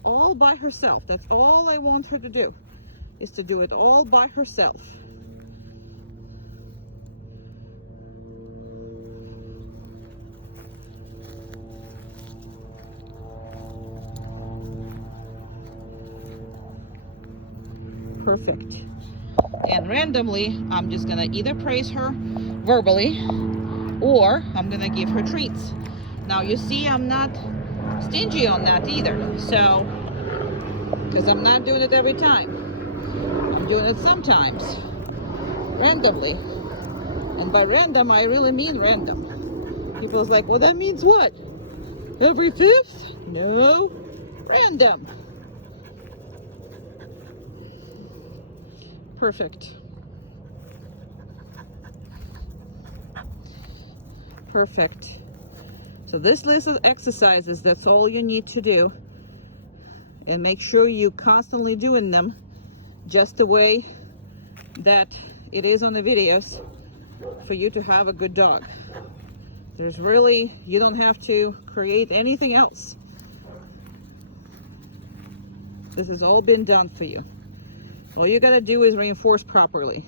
All by herself. That's all I want her to do, is to do it all by herself. Perfect. And randomly, I'm just gonna either praise her verbally or I'm gonna give her treats. Now you see I'm not stingy on that either, so, because I'm not doing it every time. I'm doing it sometimes, randomly. And by random, I really mean random. People's like, well, that means what? Every fifth? No, random. Perfect. Perfect. So this list of exercises, that's all you need to do. And make sure you constantly doing them just the way that it is on the videos for you to have a good dog. There's really, you don't have to create anything else. This has all been done for you. All you gotta do is reinforce properly.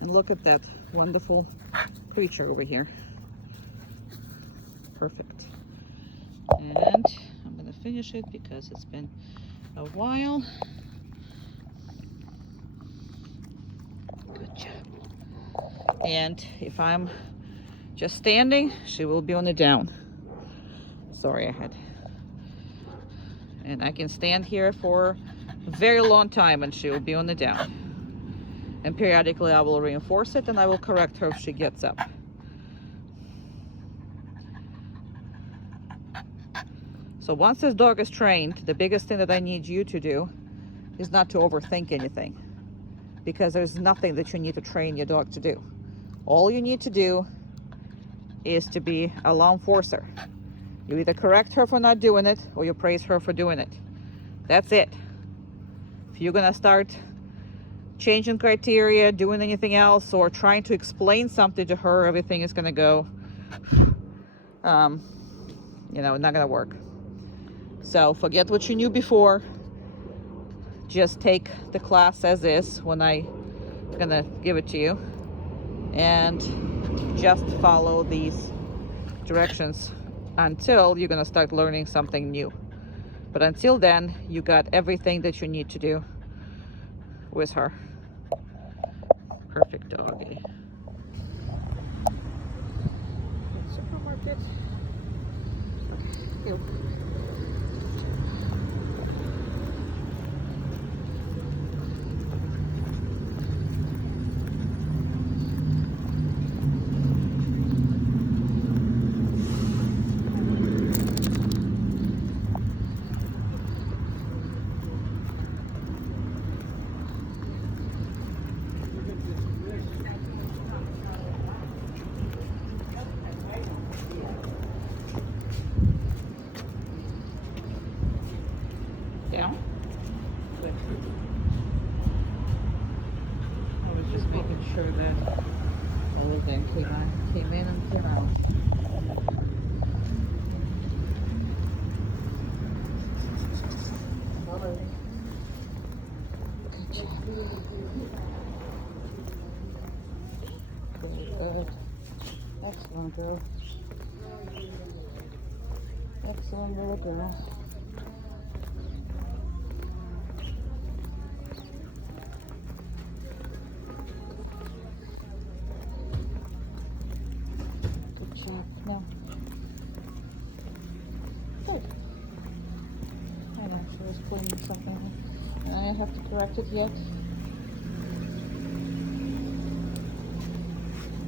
And look at that wonderful creature over here. Perfect. And I'm gonna finish it because it's been a while. Good job. And if I'm just standing, she will be on the down. Sorry, I had. And I can stand here for a very long time and she will be on the down. And periodically I will reinforce it and I will correct her if she gets up. So once this dog is trained, the biggest thing that I need you to do is not to overthink anything, because there's nothing that you need to train your dog to do. All you need to do is to be a law enforcer. You either correct her for not doing it or you praise her for doing it. That's it. If you're gonna start changing criteria, doing anything else, or trying to explain something to her, everything is gonna go, not gonna work. So forget what you knew before. Just take the class as is when I'm gonna give it to you, and just follow these directions until you're gonna start learning something new. But until then, you got everything that you need to do with her. Perfect doggy. Supermarket. Okay. Down. Good. I was just making sure that all of them came in and came out. Good job. Very good. Excellent girl. Excellent little girl. No. Good. I know, she was pulling something. And I have to correct it yet.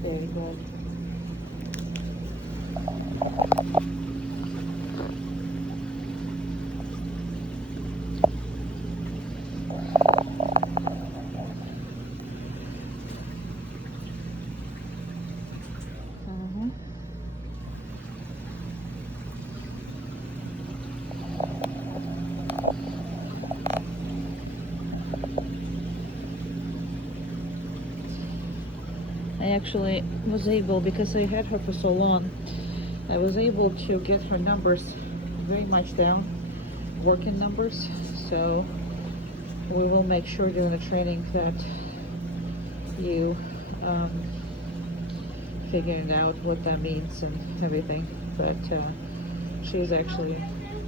Very good. I actually was able, because I had her for so long, I was able to get her numbers very much down, working numbers. So we will make sure during the training that you figuring out what that means and everything. But she's actually,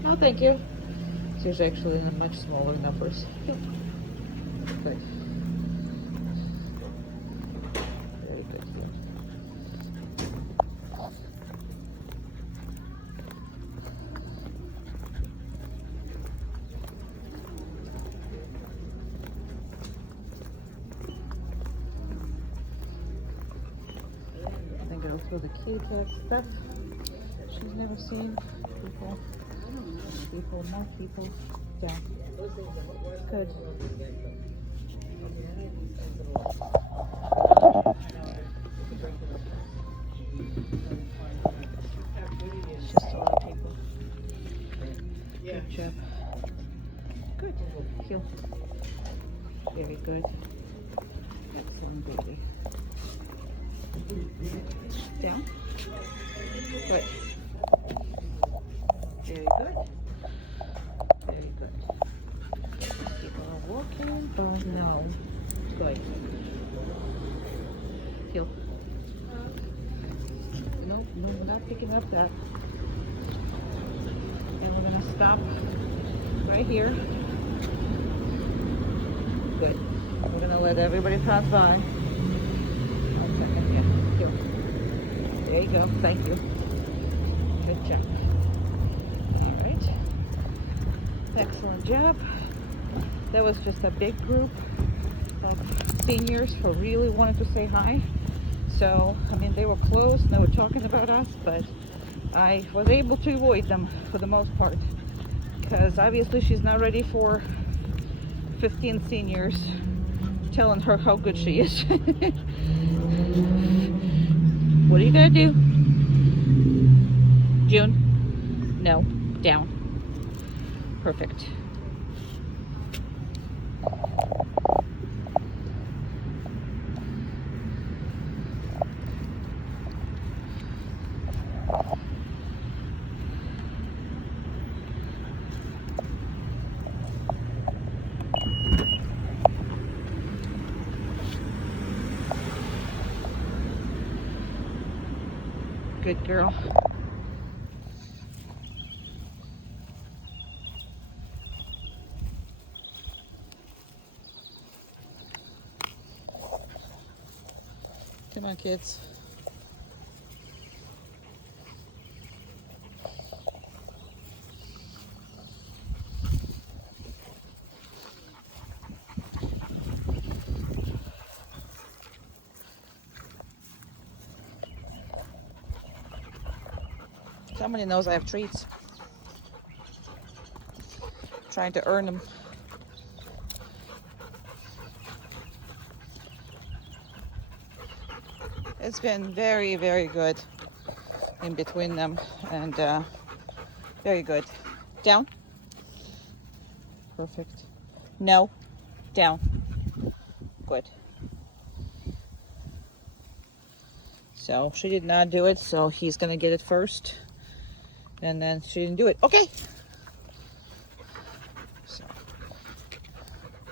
oh thank you, she's actually in a much smaller numbers. Good. Very good. Go through the K-Tech stuff she's never seen. More people. Yeah. Good. It's just a lot of people. Good job. Good. Heel. Very good. Excellent baby. Down. Good. Very good. Very good. People are walking, but no. Good. Heel. No, we're not picking up that. And we're gonna stop right here. Good. We're gonna let everybody pass by. There you go. Thank you. Good job. All right. Excellent job. That was just a big group of seniors who really wanted to say hi. So, I mean, they were close and they were talking about us, but I was able to avoid them for the most part, because obviously she's not ready for 15 seniors telling her how good she is. What are you gonna do? June? No. Down. Perfect. Good girl. Come on, kids. Somebody knows I have treats. Trying to earn them. It's been very, very good in between them, and very good. Down. Perfect. No. Down. Good. So she did not do it, so he's gonna get it first, and then she didn't do it. Okay. So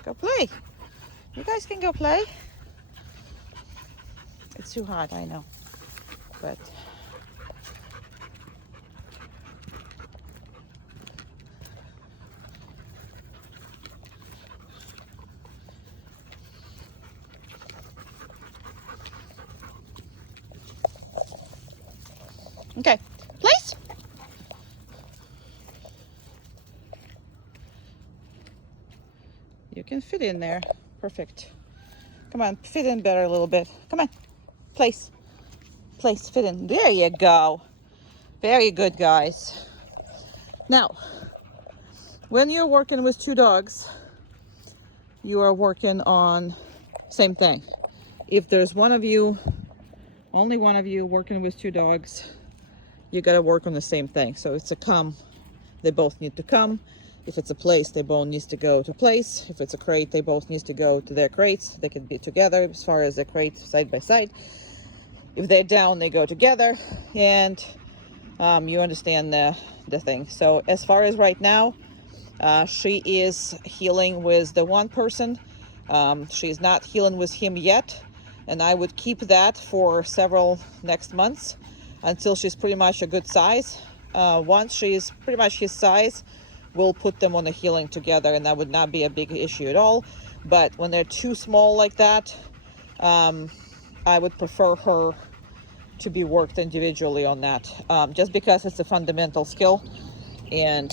go play. You guys can go play. It's too hot, I know, but okay, place. You can fit in there. Perfect. Come on, fit in better a little bit. Come on. Place. Place, fit in. There you go. Very good, guys. Now, when you're working with two dogs, you are working on same thing. If there's one of you, only one of you working with two dogs, you got to work on the same thing. So it's a come, they both need to come. If it's a place, they both needs to go to place. If it's a crate, they both needs to go to their crates. They can be together as far as the crate side by side. If they're down, they go together, and you understand the thing. So as far as right now, she is healing with the one person. She's not healing with him yet, and I would keep that for several next months until she's pretty much a good size. Once she's pretty much his size, we'll put them on the healing together, and that would not be a big issue at all. But when they're too small like that, I would prefer her to be worked individually on that, just because it's a fundamental skill. And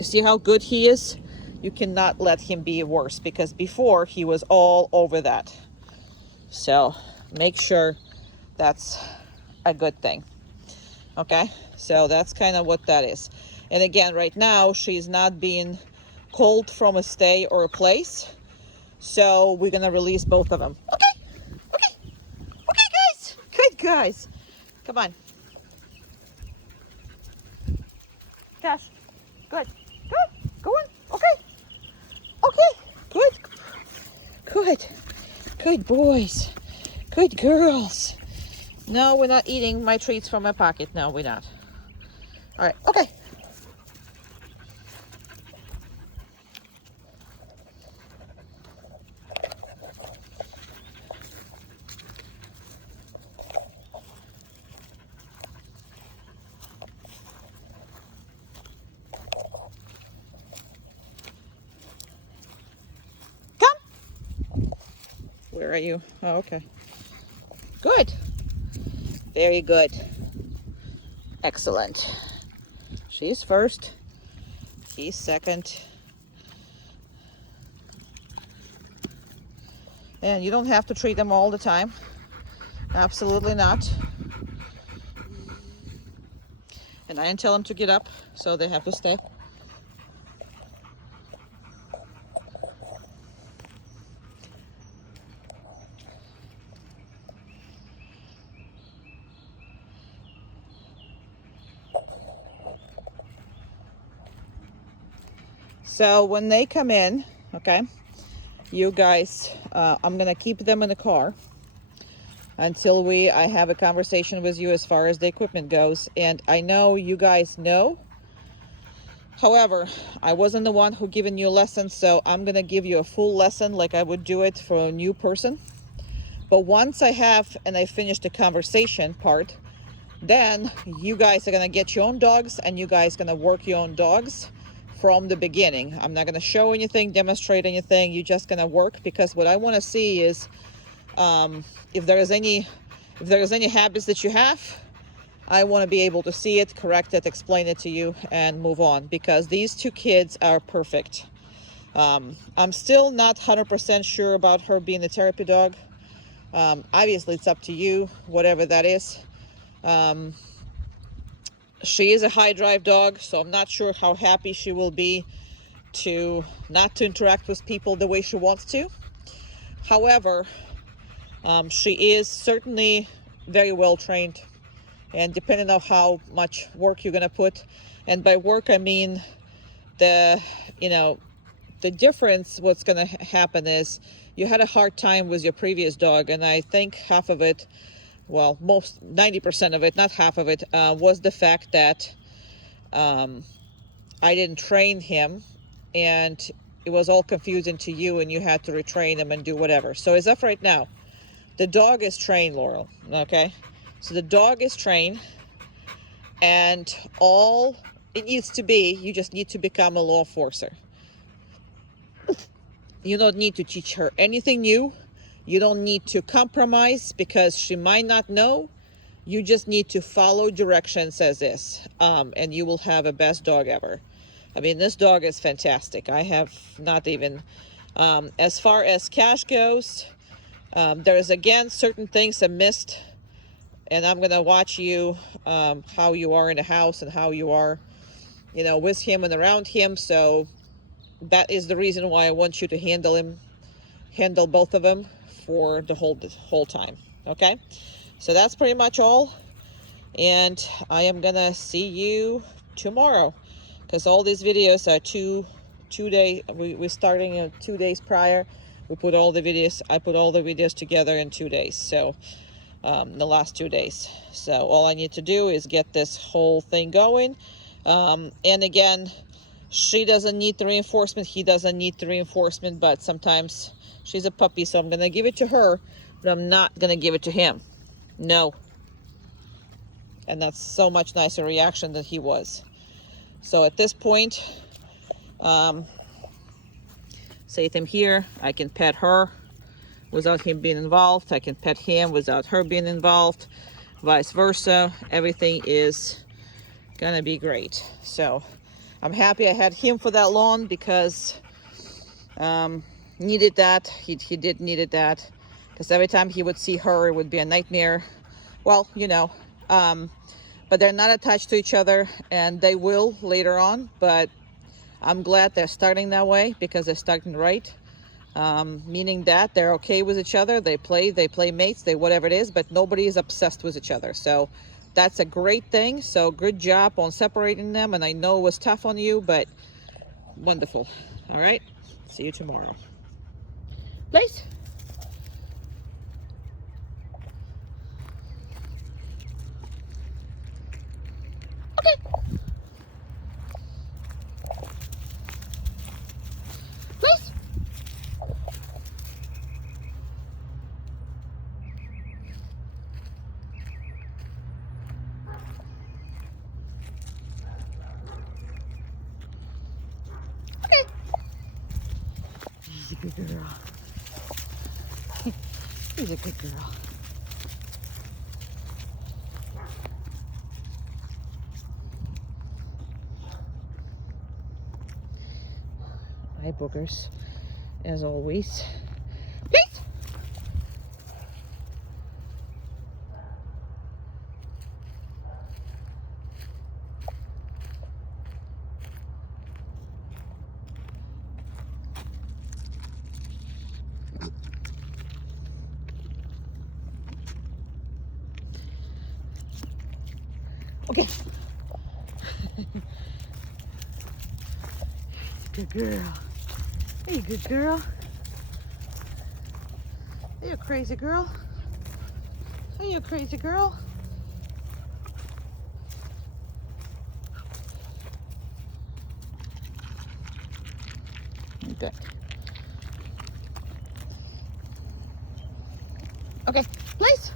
see how good he is? You cannot let him be worse, because before he was all over that. So make sure that's a good thing. Okay, so that's kind of what that is. And again, right now she's not being called from a stay or a place, so we're gonna release both of them. Okay, guys. Good guys. Come on. Cash. Good. Go on. Okay. Good boys. Good girls. No, we're not eating my treats from my pocket. No, we're not. All right. Okay. Where are you? Oh, okay. Good. Very good. Excellent. She's first. He's second. And you don't have to treat them all the time. Absolutely not. And I didn't tell them to get up, so they have to stay. So when they come in, okay, you guys, I'm gonna keep them in the car until I have a conversation with you as far as the equipment goes. And I know you guys know. However, I wasn't the one who given you a lesson, so I'm gonna give you a full lesson like I would do it for a new person. But once I have and I finish the conversation part, then you guys are gonna get your own dogs, and you guys gonna work your own dogs from the beginning. I'm not gonna show anything, demonstrate anything. You're just gonna work, because what I want to see is if there is any If there's any habits that you have, I want to be able to see it, correct it, explain it to you, and move on, because these two kids are perfect. I'm still not 100% sure about her being a therapy dog. Obviously, it's up to you, whatever that is. She is a high drive dog, so I'm not sure how happy she will be to not to interact with people the way she wants to. However, she is certainly very well trained, and depending on how much work you're gonna put, and by work I mean the difference. What's gonna happen is you had a hard time with your previous dog, and I think half of it, well, 90% of it, not half of it, was the fact that I didn't train him, and it was all confusing to you, and you had to retrain him and do whatever. So as of right now, the dog is trained, Laurel, okay? So the dog is trained, and all it needs to be, you just need to become a law enforcer. You don't need to teach her anything new. You don't need to compromise because she might not know. You just need to follow directions as is, and you will have a best dog ever. I mean, this dog is fantastic. I have not even, as far as cash goes, there is, again, certain things I missed, and I'm going to watch you, how you are in the house and how you are, with him and around him. So that is the reason why I want you to handle both of them for the whole time. Okay, so that's pretty much all, and I am gonna see you tomorrow, because all these videos are two day. We're starting 2 days prior. I put all the videos together in 2 days, so the last 2 days. So all I need to do is get this whole thing going, and again, she doesn't need the reinforcement, he doesn't need the reinforcement, but sometimes she's a puppy, so I'm gonna give it to her, but I'm not gonna give it to him. No. And that's so much nicer reaction than he was. So at this point, Satham here, I can pet her without him being involved. I can pet him without her being involved. Vice versa. Everything is gonna be great. So I'm happy I had him for that long, because needed that. He did needed that, because every time he would see her, it would be a nightmare. Well, but they're not attached to each other, and they will later on, but I'm glad they're starting that way, because they're starting right, meaning that they're okay with each other. They play mates, they whatever it is, but nobody is obsessed with each other. So that's a great thing. So good job on separating them, and I know it was tough on you, but wonderful. All right, see you tomorrow. Blaze. Okay. Blaze. Okay. She's a good girl. She's a good girl. Eye boogers, as always. Please. Okay. Good girl. Are you a good girl? Are you a crazy girl? Are you a crazy girl? Okay. Okay, please.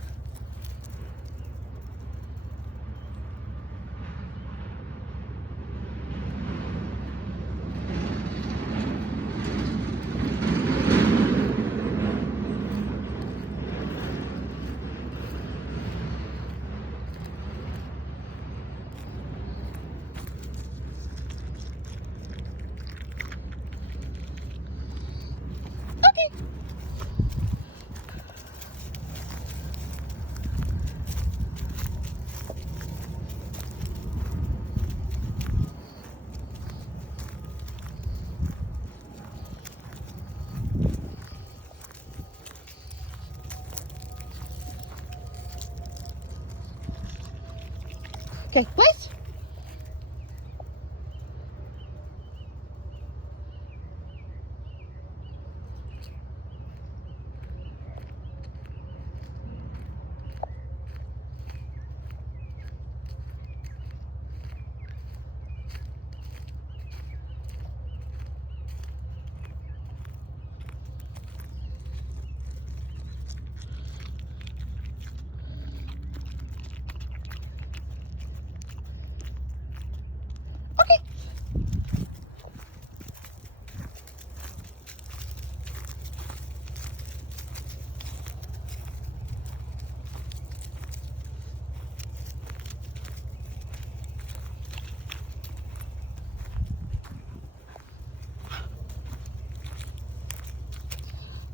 Okay, place.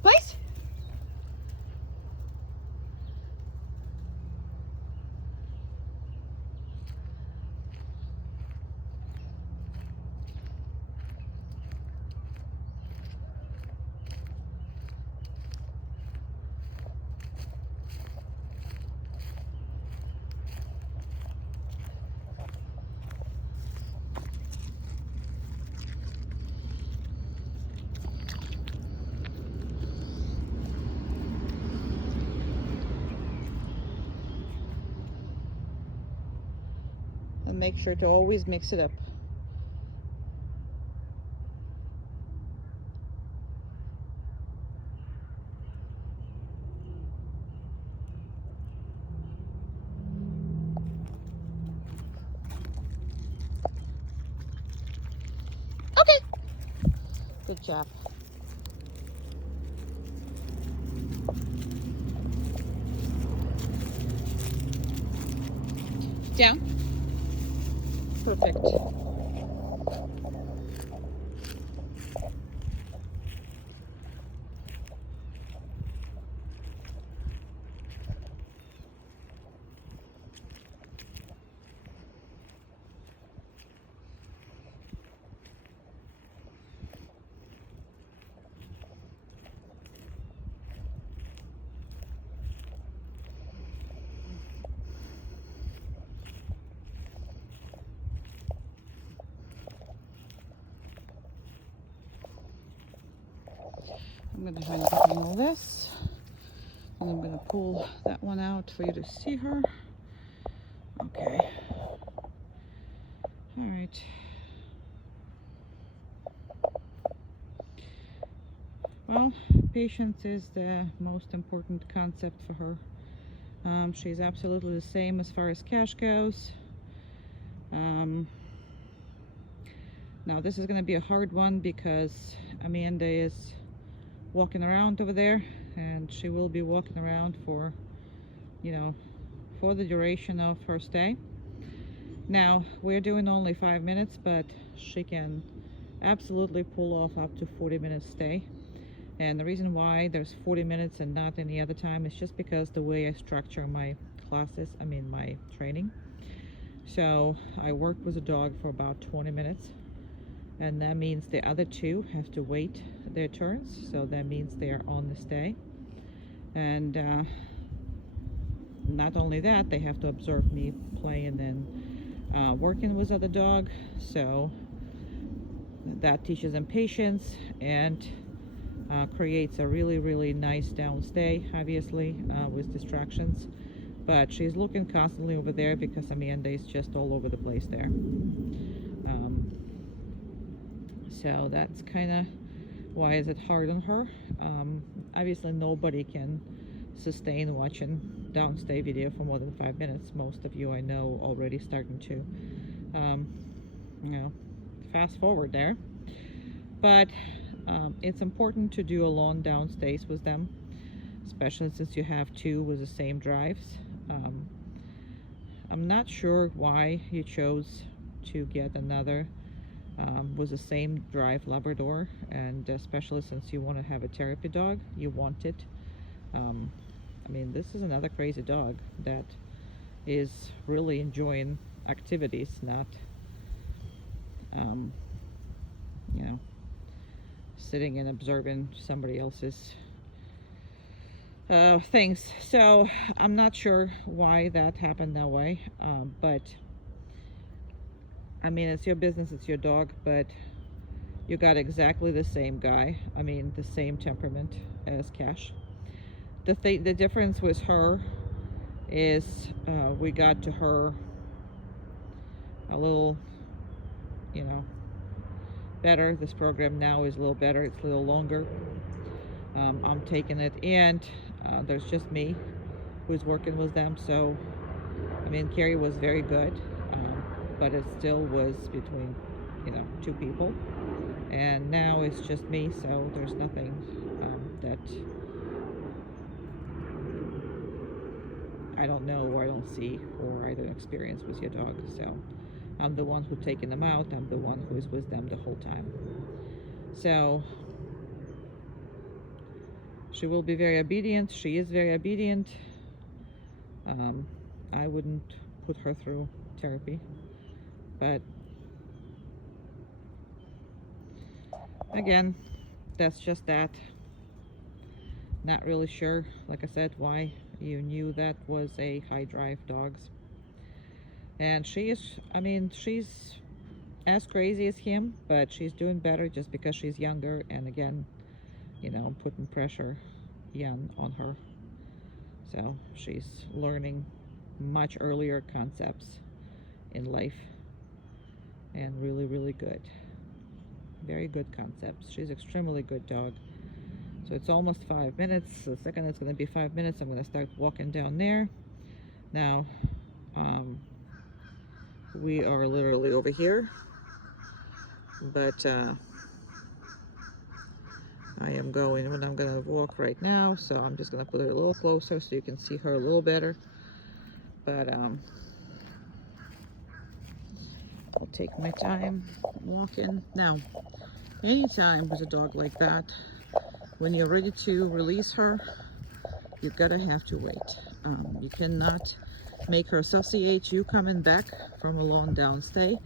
Place. And make sure to always mix it up. Okay. Good job. Down. Perfect. I'm going to handle this, and I'm going to pull that one out for you to see her. Okay. All right. Well, patience is the most important concept for her. She's absolutely the same as far as cash goes. Now this is going to be a hard one because Amanda is walking around over there, and she will be walking around for, you know, for the duration of her stay. Now we're doing only 5 minutes, but she can absolutely pull off up to 40 minutes stay. And the reason why there's 40 minutes and not any other time is just because the way I structure my classes, my training. So I work with a dog for about 20 minutes, and that means the other two have to wait their turns, so that means they are on the stay. And not only that, they have to observe me playing and working with other dog, so that teaches them patience and creates a really nice downstay, obviously, with distractions. But she's looking constantly over there because Amanda is just all over the place there. So that's kind of why is it hard on her. Obviously nobody can sustain watching downstay video for more than 5 minutes. Most of you I know already starting to fast forward there, but it's important to do a long downstays with them, especially since you have two with the same drives. I'm not sure why you chose to get another with the same drive Labrador, and especially since you want to have a therapy dog, you want it. This is another crazy dog that is really enjoying activities, not sitting and observing somebody else's things. So I'm not sure why that happened that way, but I mean, it's your business, it's your dog, but you got exactly the same guy. I mean, the same temperament as Cash. The difference with her is we got to her a little, you know, better. This program now is a little better. It's a little longer. I'm taking it, and there's just me who's working with them. So, I mean, Carrie was very good, but it still was between, you know, two people. And now it's just me, so there's nothing that I don't know or I don't see or I don't experience with your dog. So I'm the one who's taking them out. I'm the one who is with them the whole time. So she will be very obedient. She is very obedient. I wouldn't put her through therapy, but again, that's just that. Not really sure, like I said, why you knew that was a high drive dogs. And she is, I mean, she's as crazy as him, but she's doing better just because she's younger. And again, you know, putting pressure young on her. So she's learning much earlier concepts in life, and really, really good. Very good concepts. She's extremely good dog. So it's almost 5 minutes. The second it's going to be 5 minutes, I'm going to start walking down there. Now, we are literally over here, but I am going, when I'm going to walk right now, so I'm just going to put her a little closer so you can see her a little better. But I'll take my time walking. Now, anytime with a dog like that, when you're ready to release her, you gotta have to wait. You cannot make her associate you coming back from a long down stay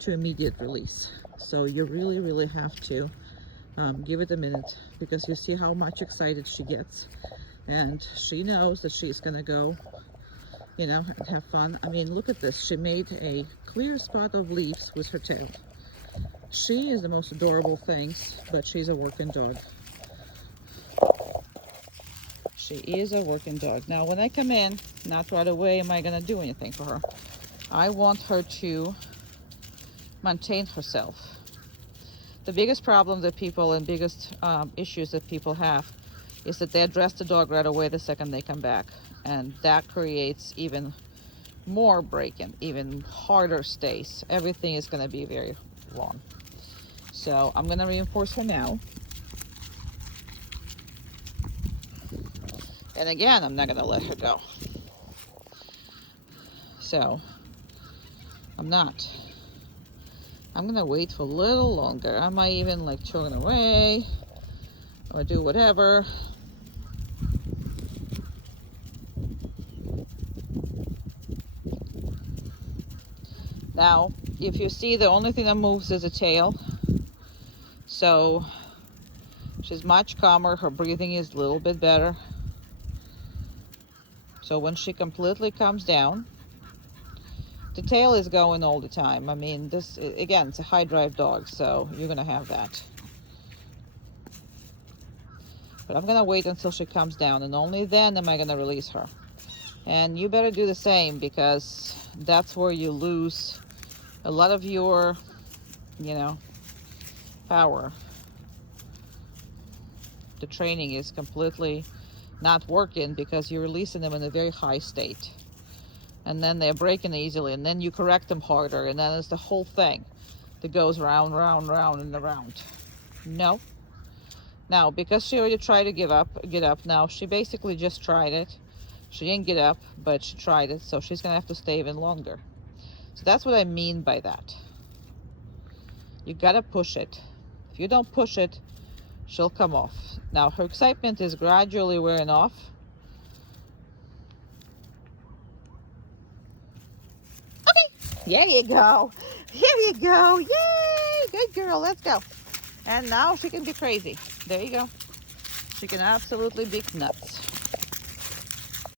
to immediate release. So you really, really have to give it a minute, because you see how much excited she gets, and she knows that she's gonna go, you know, and have fun. I mean, look at this. She made a clear spot of leaves with her tail. She is the most adorable things, but she's a working dog. She is a working dog. Now, when I come in, not right away am I gonna do anything for her. I want her to maintain herself. The biggest problem that people and biggest issues that people have is that they address the dog right away the second they come back. And that creates even more break-in, even harder stays. Everything is gonna be very wrong. So I'm gonna reinforce her now. And again, I'm not gonna let her go. So I'm not. I'm gonna wait for a little longer. I might even like turn away or do whatever. Now, if you see, the only thing that moves is the tail. So she's much calmer. Her breathing is a little bit better. So when she completely comes down, the tail is going all the time. I mean, this, again, it's a high drive dog, so you're gonna have that. But I'm gonna wait until she comes down, and only then am I gonna release her. And you better do the same, because that's where you lose a lot of your, you know, power. The training is completely not working because you're releasing them in a very high state. And then they're breaking easily, and then you correct them harder, and then it's the whole thing that goes round, round, round, and around. No. Now, because she already tried to get up now, she basically just tried it. She didn't get up, but she tried it, so she's gonna have to stay even longer. So that's what I mean by that. You gotta push it. If you don't push it, she'll come off. Now, her excitement is gradually wearing off. Okay, there you go. Here you go. Yay, good girl, let's go. And now she can be crazy. There you go. She can absolutely be nuts.